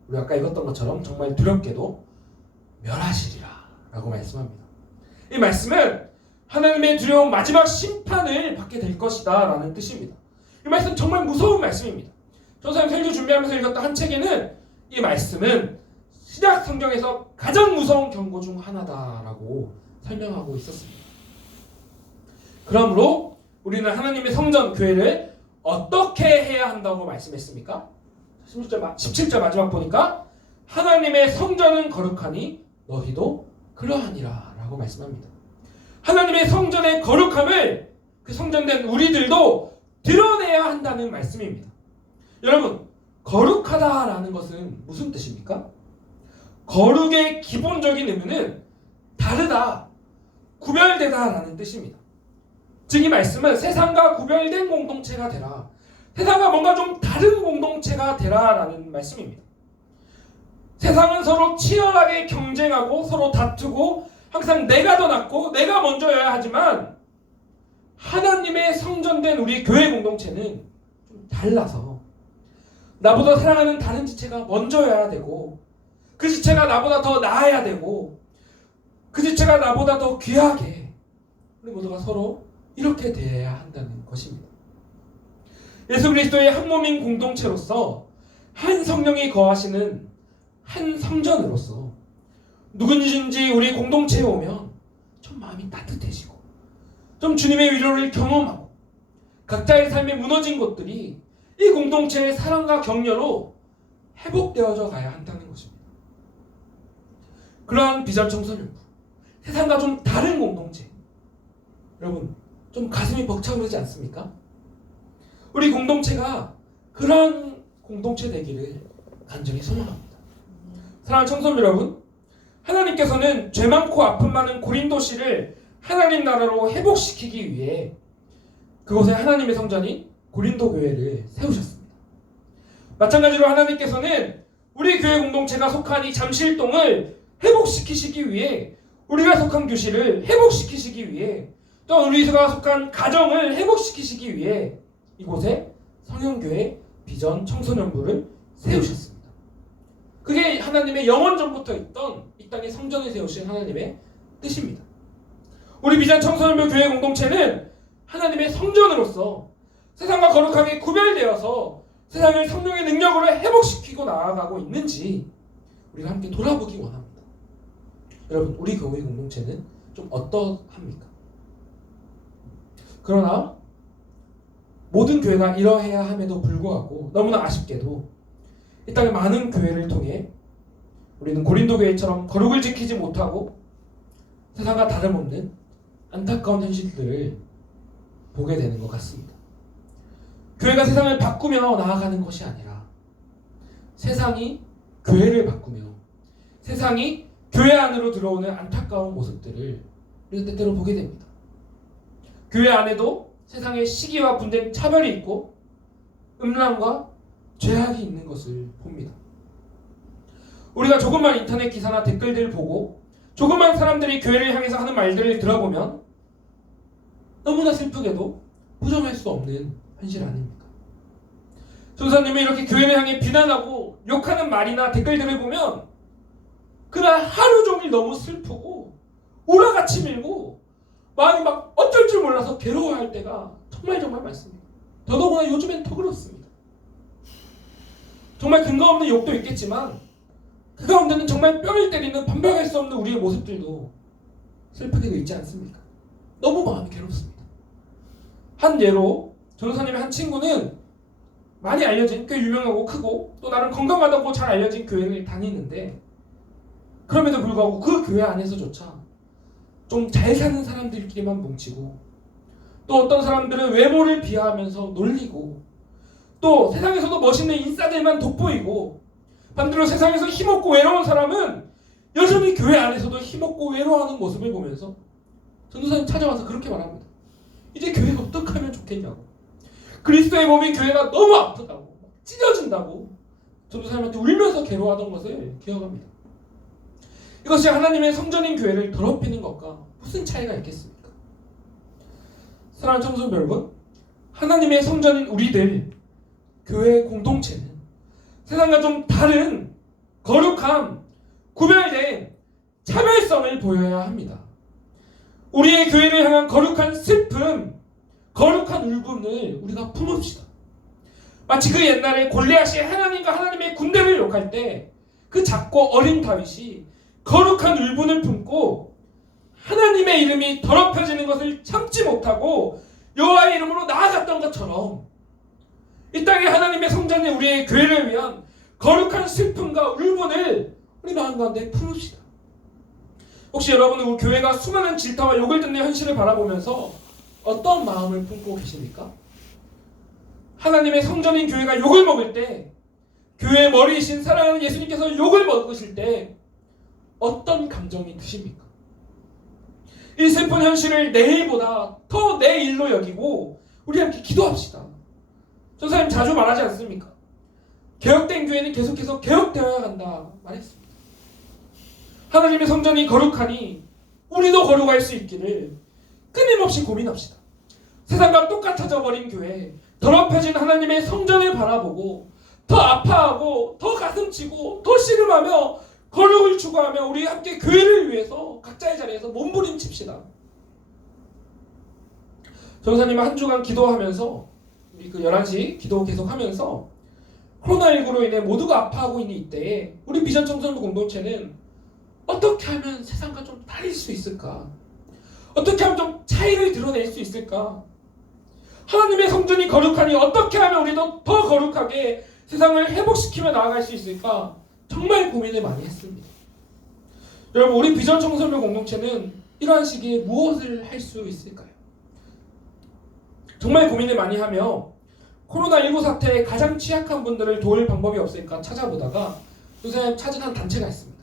우리 아까 읽었던 것처럼 정말 두렵게도 멸하시리라 라고 말씀합니다. 이 말씀은 하나님의 두려운 마지막 심판을 받게 될 것이다 라는 뜻입니다. 이 말씀 정말 무서운 말씀입니다. 전사님 설교 준비하면서 읽었던 한 책에는 이 말씀은 신약 성경에서 가장 무서운 경고 중 하나다라고 설명하고 있었습니다. 그러므로 우리는 하나님의 성전 교회를 어떻게 해야 한다고 말씀했습니까? 17절 마지막 보니까 하나님의 성전은 거룩하니 너희도 그러하니라 라고 말씀합니다. 하나님의 성전의 거룩함을 그 성전된 우리들도 드러내야 한다는 말씀입니다. 여러분, 거룩하다라는 것은 무슨 뜻입니까? 거룩의 기본적인 의미는 다르다, 구별되다라는 뜻입니다. 즉 이 말씀은 세상과 구별된 공동체가 되라, 세상과 뭔가 좀 다른 공동체가 되라라는 말씀입니다. 세상은 서로 치열하게 경쟁하고 서로 다투고 항상 내가 더 낫고 내가 먼저여야 하지만 하나님의 성전된 우리 교회 공동체는 좀 달라서 나보다 사랑하는 다른 지체가 먼저여야 되고 그 지체가 나보다 더 나아야 되고 그 지체가 나보다 더 귀하게 우리 모두가 서로 이렇게 대해야 한다는 것입니다. 예수 그리스도의 한 몸인 공동체로서 한 성령이 거하시는 한 성전으로서 누구든지 우리 공동체에 오면 좀 마음이 따뜻해지고 좀 주님의 위로를 경험하고 각자의 삶에 무너진 것들이 이 공동체의 사랑과 격려로 회복되어져 가야 한다는 것입니다. 그러한 비전 청소년부, 세상과 좀 다른 공동체, 여러분 좀 가슴이 벅차오르지 않습니까? 우리 공동체가 그런 공동체 되기를 간절히 소망합니다. 사랑하는 청소년 여러분, 하나님께서는 죄 많고 아픔 많은 고린도시를 하나님 나라로 회복시키기 위해 그곳에 하나님의 성전인 고린도 교회를 세우셨습니다. 마찬가지로 하나님께서는 우리 교회 공동체가 속한 이 잠실동을 회복시키시기 위해 우리가 속한 교실을 회복시키시기 위해 또 우리가 속한 가정을 회복시키시기 위해 이곳에 성형교회 비전 청소년부를 세우셨습니다. 그게 하나님의 영원전부터 있던 이 땅에 성전을 세우신 하나님의 뜻입니다. 우리 비전 청소년부 교회 공동체는 하나님의 성전으로서 세상과 거룩하게 구별되어서 세상을 성령의 능력으로 회복시키고 나아가고 있는지 우리가 함께 돌아보기 원합니다. 여러분, 우리 교회 공동체는 좀 어떠합니까? 그러나 모든 교회가 이러해야 함에도 불구하고 너무나 아쉽게도 이 땅의 많은 교회를 통해 우리는 고린도 교회처럼 거룩을 지키지 못하고 세상과 다름없는 안타까운 현실들을 보게 되는 것 같습니다. 교회가 세상을 바꾸며 나아가는 것이 아니라 세상이 교회를 바꾸며 세상이 교회 안으로 들어오는 안타까운 모습들을 우리가 때때로 보게 됩니다. 교회 안에도 세상에 시기와 분쟁, 차별이 있고 음란과 죄악이 있는 것을 봅니다. 우리가 조금만 인터넷 기사나 댓글들을 보고 조금만 사람들이 교회를 향해서 하는 말들을 들어보면 너무나 슬프게도 부정할 수 없는 현실 아닙니까? 전사님이 이렇게 교회를 향해 비난하고 욕하는 말이나 댓글들을 보면 그날 하루 종일 너무 슬프고 오라같이 밀고 마음이 막 어쩔 줄 몰라서 괴로워할 때가 정말 많습니다. 더더구나 요즘엔 더 그렇습니다. 정말 근거 없는 욕도 있겠지만 그 가운데는 정말 뼈를 때리는 반박할 수 없는 우리의 모습들도 슬프게도 있지 않습니까? 너무 마음이 괴롭습니다. 한 예로 전도사님의 한 친구는 많이 알려진 꽤 유명하고 크고 또 나름 건강하다고 잘 알려진 교회를 다니는데 그럼에도 불구하고 그 교회 안에서조차 좀 잘 사는 사람들끼리만 뭉치고 또 어떤 사람들은 외모를 비하하면서 놀리고 또 세상에서도 멋있는 인싸들만 돋보이고 반대로 세상에서 힘없고 외로운 사람은 여전히 교회 안에서도 힘없고 외로워하는 모습을 보면서 전도사님 찾아와서 그렇게 말합니다. 이제 교회가 어떻게 하면 좋겠냐고. 그리스도의 몸인 교회가 너무 아프다고, 찢어진다고 전도사님한테 울면서 괴로워하던 것을 기억합니다. 이것이 하나님의 성전인 교회를 더럽히는 것과 무슨 차이가 있겠습니까? 사랑하는 청소년 여러분, 하나님의 성전인 우리들 교회 공동체는 세상과 좀 다른 거룩함, 구별된 차별성을 보여야 합니다. 우리의 교회를 향한 거룩한 슬픔, 거룩한 울분을 우리가 품읍시다. 마치 그 옛날에 골리앗이 하나님과 하나님의 군대를 욕할 때 그 작고 어린 다윗이 거룩한 울분을 품고 하나님의 이름이 더럽혀지는 것을 참지 못하고 여호와의 이름으로 나아갔던 것처럼 이 땅에 하나님의 성전에 우리의 교회를 위한 거룩한 슬픔과 울분을 우리 마음 가운데 품읍시다. 혹시 여러분은 우리 교회가 수많은 질타와 욕을 듣는 현실을 바라보면서 어떤 마음을 품고 계십니까? 하나님의 성전인 교회가 욕을 먹을 때, 교회의 머리이신 사랑하는 예수님께서 욕을 먹으실 때 어떤 감정이 드십니까? 이 슬픈 현실을 내일보다 더 내 일로 여기고 우리 함께 기도합시다. 전사님 자주 말하지 않습니까? 개혁된 교회는 계속해서 개혁되어야 한다 말했습니다. 하나님의 성전이 거룩하니 우리도 거룩할 수 있기를 끊임없이 고민합시다. 세상과 똑같아져 버린 교회, 더럽혀진 하나님의 성전을 바라보고 더 아파하고 더 가슴치고 더 씨름하며 거룩을 추구하며 우리 함께 교회를 위해서 각자의 자리에서 몸부림칩시다. 전사님은 한 주간 기도하면서 우리 그 11시 기도 계속하면서 코로나19로 인해 모두가 아파하고 있는 이때에 우리 비전 청소년 공동체는 어떻게 하면 세상과 좀 다를 수 있을까? 어떻게 하면 좀 차이를 드러낼 수 있을까? 하나님의 성전이 거룩하니 어떻게 하면 우리도 더 거룩하게 세상을 회복시키며 나아갈 수 있을까? 정말 고민을 많이 했습니다. 여러분, 우리 비전 청소년 공동체는 이러한 시기에 무엇을 할 수 있을까요? 정말 고민을 많이 하며 코로나19 사태에 가장 취약한 분들을 도울 방법이 없을까 찾아보다가 요새 찾은 한 단체가 있습니다.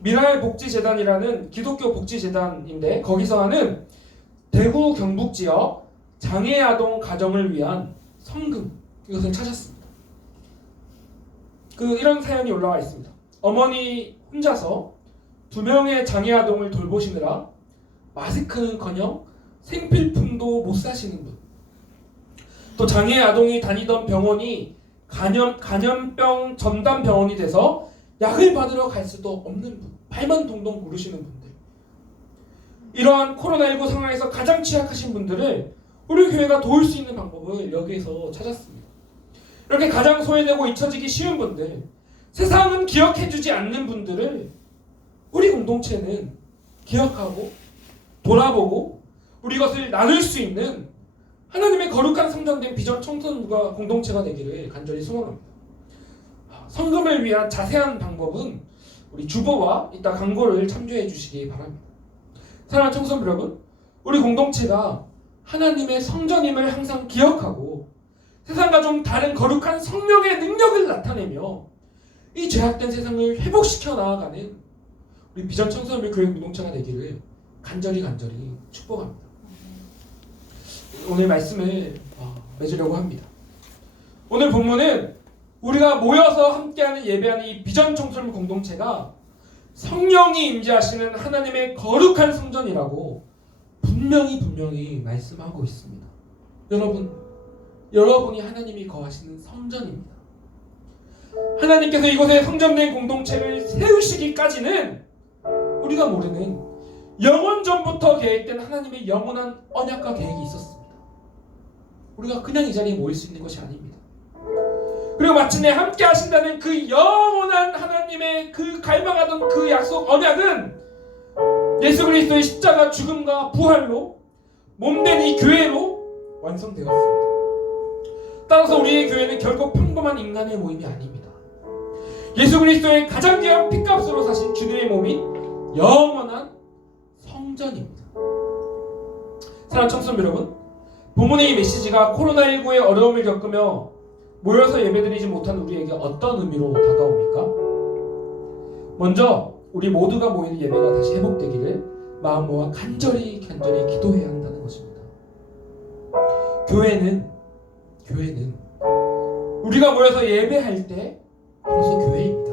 미랄복지재단이라는 기독교 복지재단인데 거기서 하는 대구 경북 지역 장애아동 가정을 위한 성금, 이것을 찾았습니다. 이런 사연이 올라와 있습니다. 어머니 혼자서 2명의 장애아동을 돌보시느라 마스크는커녕 생필품도 못 사시는 분, 또 장애아동이 다니던 병원이 간염병 전담 병원이 돼서 약을 받으러 갈 수도 없는 분, 발만 동동 구르시는 분들, 이러한 코로나19 상황에서 가장 취약하신 분들을 우리 교회가 도울 수 있는 방법을 여기에서 찾았습니다. 이렇게 가장 소외되고 잊혀지기 쉬운 분들, 세상은 기억해주지 않는 분들을 우리 공동체는 기억하고 돌아보고 우리 것을 나눌 수 있는 하나님의 거룩한 성전된 비전 청소년과 공동체가 되기를 간절히 소망합니다. 성금을 위한 자세한 방법은 우리 주보와 이따 광고를 참조해 주시기 바랍니다. 사랑하는 청소년 여러분, 우리 공동체가 하나님의 성전임을 항상 기억하고 세상과 좀 다른 거룩한 성령의 능력을 나타내며 이 죄악된 세상을 회복시켜 나아가는 우리 비전 청소년 교회 공동체가 되기를 간절히 축복합니다. 오늘 말씀을 맺으려고 합니다. 오늘 본문은 우리가 모여서 함께하는 예배하는 이 비전 청소년 공동체가 성령이 임재하시는 하나님의 거룩한 성전이라고 분명히 말씀하고 있습니다. 여러분이 하나님이 거하시는 성전입니다. 하나님께서 이곳에 성전된 공동체를 세우시기까지는 우리가 모르는 영원전부터 계획된 하나님의 영원한 언약과 계획이 있었습니다. 우리가 그냥 이 자리에 모일 수 있는 것이 아닙니다. 그리고 마침내 함께 하신다는 그 영원한 하나님의 그 갈망하던 그 약속 언약은 예수 그리스도의 십자가 죽음과 부활로 몸된 이 교회로 완성되었습니다. 따라서 우리의 교회는 결코 평범한 인간의 모임이 아닙니다. 예수 그리스도의 가장 귀한 핏값으로 사신 주님의 몸인 영원한 성전입니다. 사랑하는 청소년 여러분, 본문의 이 메시지가 코로나19의 어려움을 겪으며 모여서 예배드리지 못한 우리에게 어떤 의미로 다가옵니까? 먼저 우리 모두가 모이는 예배가 다시 회복되기를 마음 모아 간절히 기도해야 한다는 것입니다. 교회는 우리가 모여서 예배할 때 그래서 교회입니다.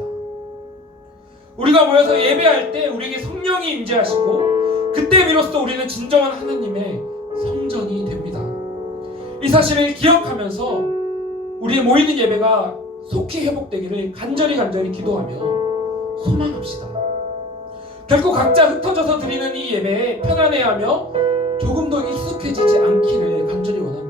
우리가 모여서 예배할 때 우리에게 성령이 임재하시고 그때 비로소 우리는 진정한 하나님의 성전이 됩니다. 이 사실을 기억하면서 우리의 모이는 예배가 속히 회복되기를 간절히 기도하며 소망합시다. 결코 각자 흩어져서 드리는 이 예배에 편안해하며 조금 더 익숙해지지 않기를 간절히 원합니다.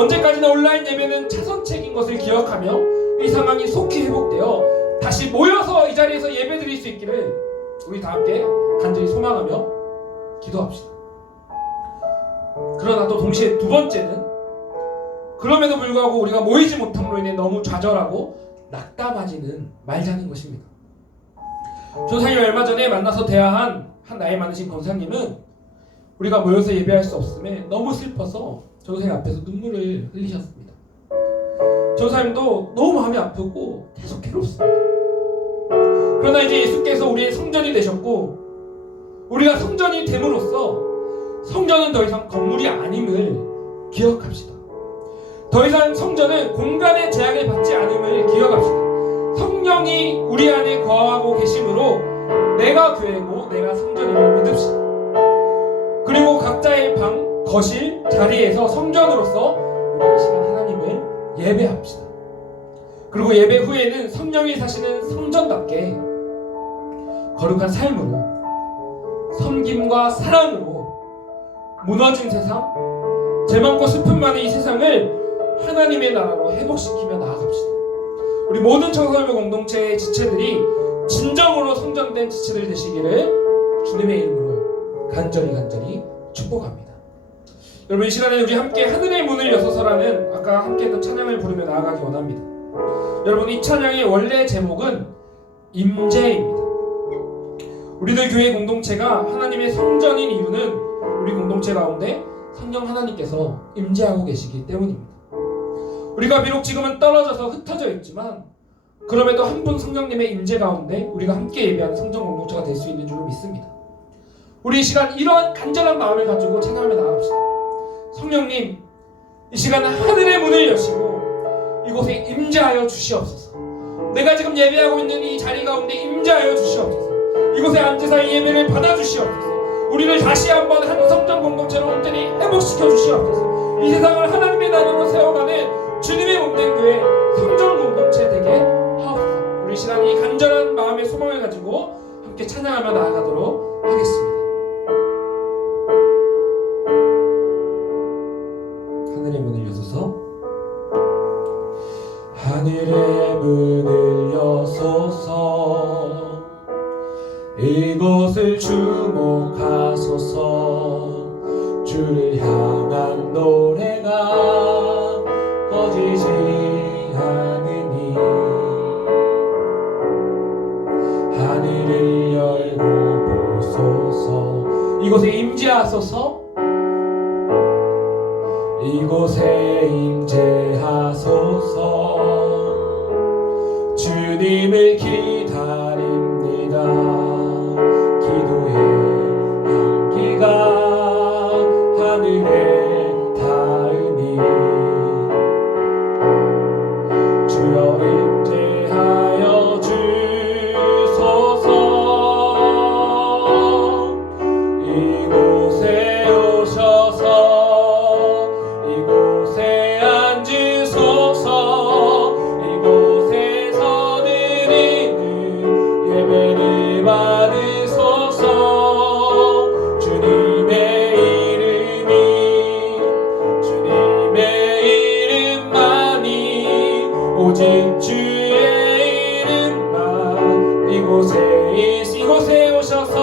언제까지나 온라인 예배는 차선책인 것을 기억하며 이 상황이 속히 회복되어 다시 모여서 이 자리에서 예배 드릴 수 있기를 우리 다 함께 간절히 소망하며 기도합시다. 그러나 또 동시에 두 번째는 그럼에도 불구하고 우리가 모이지 못함으로 인해 너무 좌절하고 낙담하지는 말자는 것입니다. 조상이 얼마 전에 만나서 대화한 한 나이 많으신 권사님은 우리가 모여서 예배할 수 없음에 너무 슬퍼서 전도사님 앞에서 눈물을 흘리셨습니다. 전도사님도 너무 마음이 아프고 계속 괴롭습니다. 그러나 이제 예수께서 우리의 성전이 되셨고 우리가 성전이 됨으로써 성전은 더 이상 건물이 아님을 기억합시다. 더 이상 성전은 공간의 제약을 받지 않음을 기억합시다. 성령이 우리 안에 거하고 계심으로 내가 교회고 내가 성전임을 믿읍시다. 그리고 각자의 방, 거실, 자리에서 성전으로서 우리 이 시간 하나님을 예배합시다. 그리고 예배 후에는 성령이 사시는 성전답게 거룩한 삶으로 섬김과 사랑으로 무너진 세상, 죄 많고 슬픔 많은 이 세상을 하나님의 나라로 회복시키며 나아갑시다. 우리 모든 청소년부 공동체의 지체들이 진정으로 성전된 지체들 되시기를 주님의 이름으로 간절히 축복합니다. 여러분 이 시간에 우리 함께 하늘의 문을 여서서라는 아까 함께 했던 찬양을 부르며 나아가기 원합니다. 여러분 이 찬양의 원래 제목은 임재입니다. 우리들 교회 공동체가 하나님의 성전인 이유는 우리 공동체 가운데 성령 하나님께서 임재하고 계시기 때문입니다. 우리가 비록 지금은 떨어져서 흩어져 있지만 그럼에도 한 분 성령님의 임재 가운데 우리가 함께 예배하는 성전 공동체가 될 수 있는 줄로 믿습니다. 우리 이 시간 이러한 간절한 마음을 가지고 찬양하며 나갑시다. 성령님 이 시간은 하늘의 문을 여시고 이곳에 임재하여 주시옵소서. 내가 지금 예배하고 있는 이 자리 가운데 임재하여 주시옵소서. 이곳에 앉으사 이 예배를 받아주시옵소서. 우리를 다시 한번 한 성전 공동체로 온전히 회복시켜 주시옵소서. 이 세상을 하나님의 나라로 세워가는 주님의 몸된 교회 성전 공동체 되게 하옵소서. 우리 시간 이 간절한 마음의 소망을 가지고 함께 찬양하며 나아가도록 하겠습니다. 하늘의 문을 여소서. 하늘의 문을 여소서. 이곳을 주목하소서. 주를 향한 노래가 꺼지지 않으니 하늘을 열고 보소서. 이곳에 임재하소서. 이곳에 임재하소서. 주님을 기다립니다. 기도의 향기가 하늘에 닿으니 주여 임재하여 주소서. 이곳에 오셔서 이곳에 앉으소서. 이곳에서 드리는 예배를 받으소서. 주님의 이름만이 오직 주의 이름만 이곳에 오셔서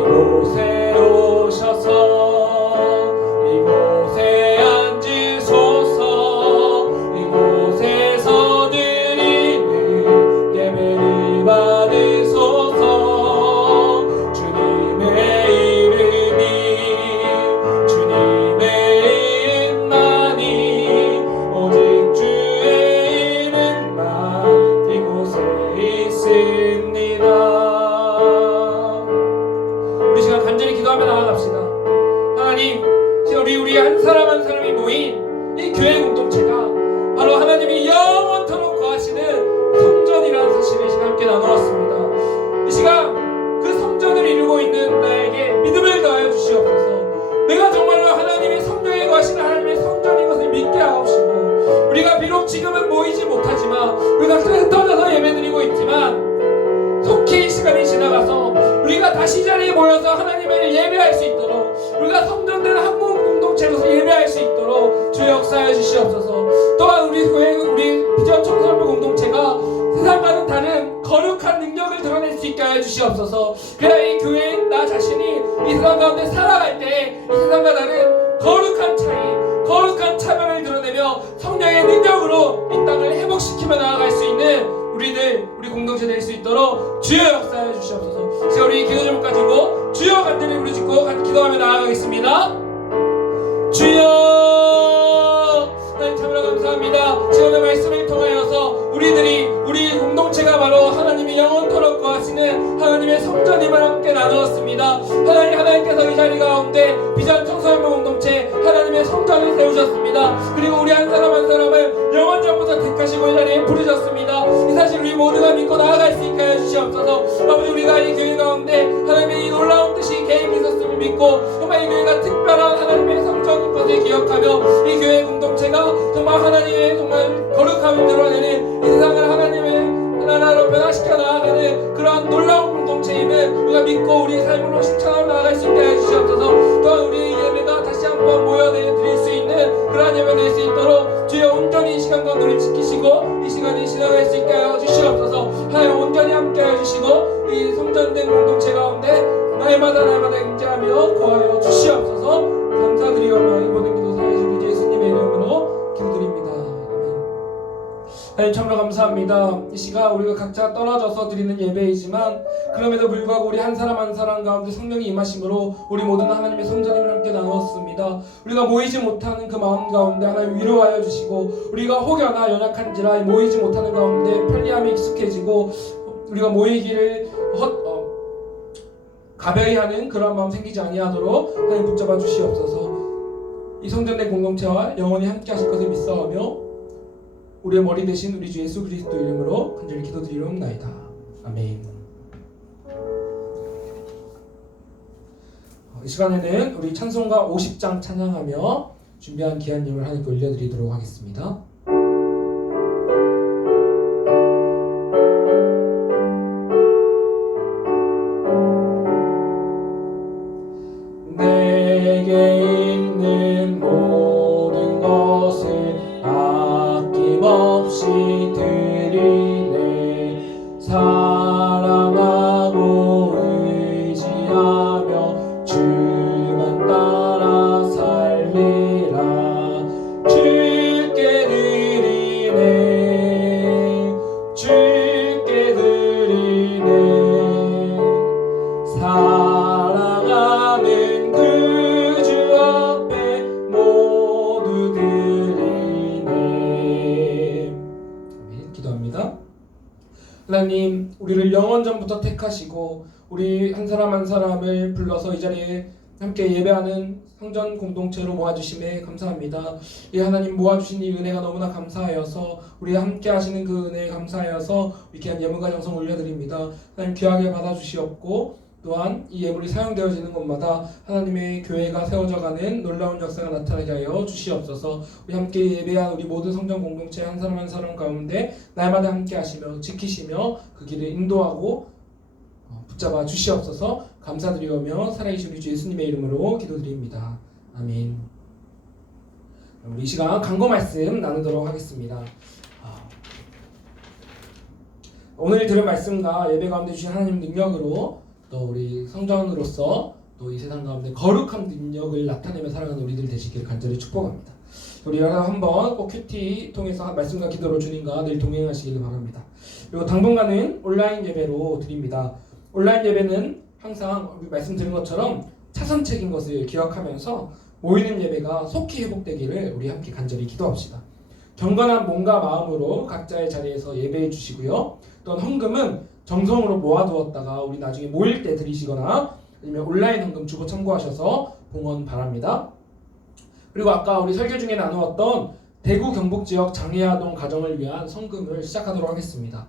이곳에 오셔서 이곳에 앉으소서. 이곳에서 드리는 예배를 받으소서. 주님의 이름만이 오직 주의 이름만 이곳에 있습니다. 우리 시간 간절히 기도하며 나아갑시다. 하나님, 우리 한 우리가 다시 이 자리에 모여서 하나님을 예배할 수 있도록, 우리가 성전된 한 몸 공동체로서 예배할 수 있도록 주의 역사해 주시옵소서. 또한 우리 교회, 우리 비전 청소년부 공동체가 세상과는 다른 거룩한 능력을 드러낼 수 있게 하여 주시옵소서. 그래야 이 교회 나 자신이 이 세상 가운데 살아갈 때 이 세상과 다른 거룩한 차이, 거룩한 차별을 드러내며 성령의 능력으로 이 땅을 회복시키며 나아갈 수 있는 우리 공동체 될 수 있도록 주여 역사해 주시옵소서. 제가 우리 기도 제목 가지고 주여 간절히 부르짖고 기도하며 나아가겠습니다. 주여, 하나님 참으로 감사합니다. 지금의 말씀을 통하여서 우리 공동체가 바로 하나님이 영원토록 거하시는 하나님의 성전임을 함께 나누었습니다. 하나님께서 이 자리 가운데 비전 청소년부 공동체 하나님의 성전을 세우셨습니다. 그리고 우리 한 사람 한 사람을 영원전부터 택하시고 이 자리에 부르셨습니다. 이 사실 우리 모두가 믿고 나아갈 수 있게 해 주시옵소서. 아버지, 우리가 이 교회 가운데 하나님의 이 놀라운 뜻이 계획이 있었음을 믿고 정말 이 교회가 특별한 하나님의 성전인 것을 기억하며 이 교회 공동체가 정말 하나님의 정말 거룩함을 드러내는 이 세상을 하나님의 하나로 변화시켜 나아가는 그러한 놀라운 공동체임을 우리가 믿고 우리의 삶으로 실천하며 나아갈 수 있게 해주시옵소서. 또한 우리의 예배가 다시 한번 모여드릴 수 있는 그러한 예배 될 수 있도록 주여 온전히 이 시간 가운데 우리를 지키시고 이 시간이 지나갈 수 있게 하여 주시옵소서. 하나님 온전히 함께 해주시고 이 성전된 공동체 가운데 날마다 임재하며 거하여 주시옵소서. 감사드리오며 이 모든 기도 사해주신 우리 예수님의 이름으로 기도드립니다. 하나님 참으로 감사합니다. 이 시간 우리가 각자 떨어져서 드리는 예배이지만 그럼에도 불구하고 우리 한 사람 한 사람 가운데 성령이 임하심으로 우리 모두는 하나님의 성전임을 함께 나누었습니다. 우리가 모이지 못하는 그 마음 가운데 하나님 위로하여 주시고, 우리가 혹여나 연약한지라 모이지 못하는 가운데 편리함이 익숙해지고 우리가 모이기를 가벼이 하는 그런 마음 생기지 아니하도록 하나님 붙잡아 주시옵소서. 이 성전된 공동체와 영원히 함께 하실 것을 믿사오며 우리의 머리 대신 우리 주 예수 그리스도 이름으로 간절히 기도드리옵나이다. 아멘. 이 시간에는 우리 찬송가 50장 찬양하며 준비한 기한님을 하나님께 올려드리도록 하겠습니다. 내게 있는 모든 것을 아낌없이 드리네. 사랑하고 의지하며 주만 따라 살리라. 주께 드리네. 주께 드리네. 사랑하는 그 주 앞에 모두 드리네. 아멘. 기도합니다. 하나님, 우리를 영원전부터 택하시고 우리 한 사람 한 사람을 불러서 이 자리에 함께 예배하는 성전 공동체로 모아주심에 감사합니다. 이 하나님 모아주신 이 은혜가 너무나 감사하여서 우리 함께 하시는 그 은혜에 감사하여서 귀한 예물과 정성 올려드립니다. 하나님 귀하게 받아주시옵고 또한 이 예물이 사용되어지는 곳마다 하나님의 교회가 세워져가는 놀라운 역사가 나타나게 하여 주시옵소서. 우리 함께 예배한 우리 모든 성전 공동체 한 사람 한 사람 가운데 날마다 함께 하시며 지키시며 그 길을 인도하고 붙잡아 주시옵소서. 감사드리오며 살아계신 우리 주 예수님의 이름으로 기도드립니다. 아멘. 우리 이 시간 강구 말씀 나누도록 하겠습니다. 오늘 들은 말씀과 예배 가운데 주신 하나님 능력으로 또 우리 성전으로서 또 이 세상 가운데 거룩한 능력을 나타내며 살아가는 우리들 되시기를 간절히 축복합니다. 우리 여러분 한번 꼭 큐티 통해서 말씀과 기도로 주님과 늘 동행하시기를 바랍니다. 그리고 당분간은 온라인 예배로 드립니다. 온라인 예배는 항상 우리 말씀 드린 것처럼 차선책인 것을 기억하면서 모이는 예배가 속히 회복되기를 우리 함께 간절히 기도합시다. 경건한 몸과 마음으로 각자의 자리에서 예배해 주시고요. 또한 헌금은 정성으로 모아두었다가 우리 나중에 모일 때 드리시거나 아니면 온라인 헌금 주고 참고하셔서 봉헌 바랍니다. 그리고 아까 우리 설교 중에 나누었던 대구 경북 지역 장애아동 가정을 위한 성금을 시작하도록 하겠습니다.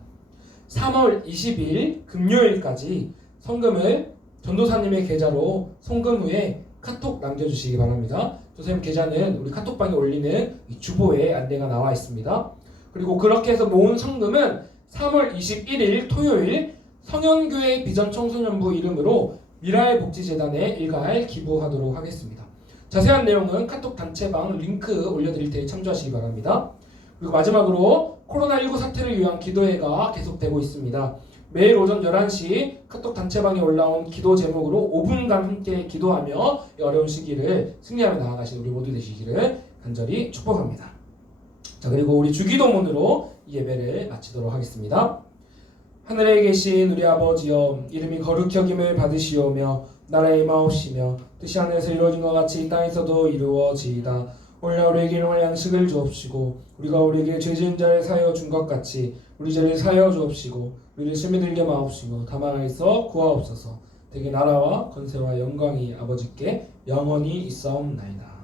3월 20일 금요일까지 성금을 전도사님의 계좌로 송금 후에 카톡 남겨주시기 바랍니다. 선생님 계좌는 우리 카톡방에 올리는 이 주보에 안내가 나와 있습니다. 그리고 그렇게 해서 모은 성금은 3월 21일 토요일 성현교회 비전청소년부 이름으로 미라의복지재단에 일괄 기부하도록 하겠습니다. 자세한 내용은 카톡 단체방 링크 올려드릴 테니 참조하시기 바랍니다. 그리고 마지막으로 코로나19 사태를 위한 기도회가 계속되고 있습니다. 매일 오전 11시 카톡 단체방에 올라온 기도 제목으로 5분간 함께 기도하며 이 어려운 시기를 승리하며 나아가신 우리 모두 되시기를 간절히 축복합니다. 자, 그리고 우리 주기도문으로 이 예배를 마치도록 하겠습니다. 하늘에 계신 우리 아버지여, 이름이 거룩히 여김을 받으시오며 나라의 임하옵시며 뜻이 하늘에서 이루어진 것 같이 이 땅에서도 이루어지이다. 오늘 우리에게 일용할 양식을 주옵시고 우리가 우리에게 죄 지은 자를 사하여 준 것 같이 우리 죄를 사하여 주옵시고 우리를 시험에 들게 마옵시고 다만 하에서 구하옵소서. 대개 나라와 권세와 영광이 아버지께 영원히 있사옵나이다.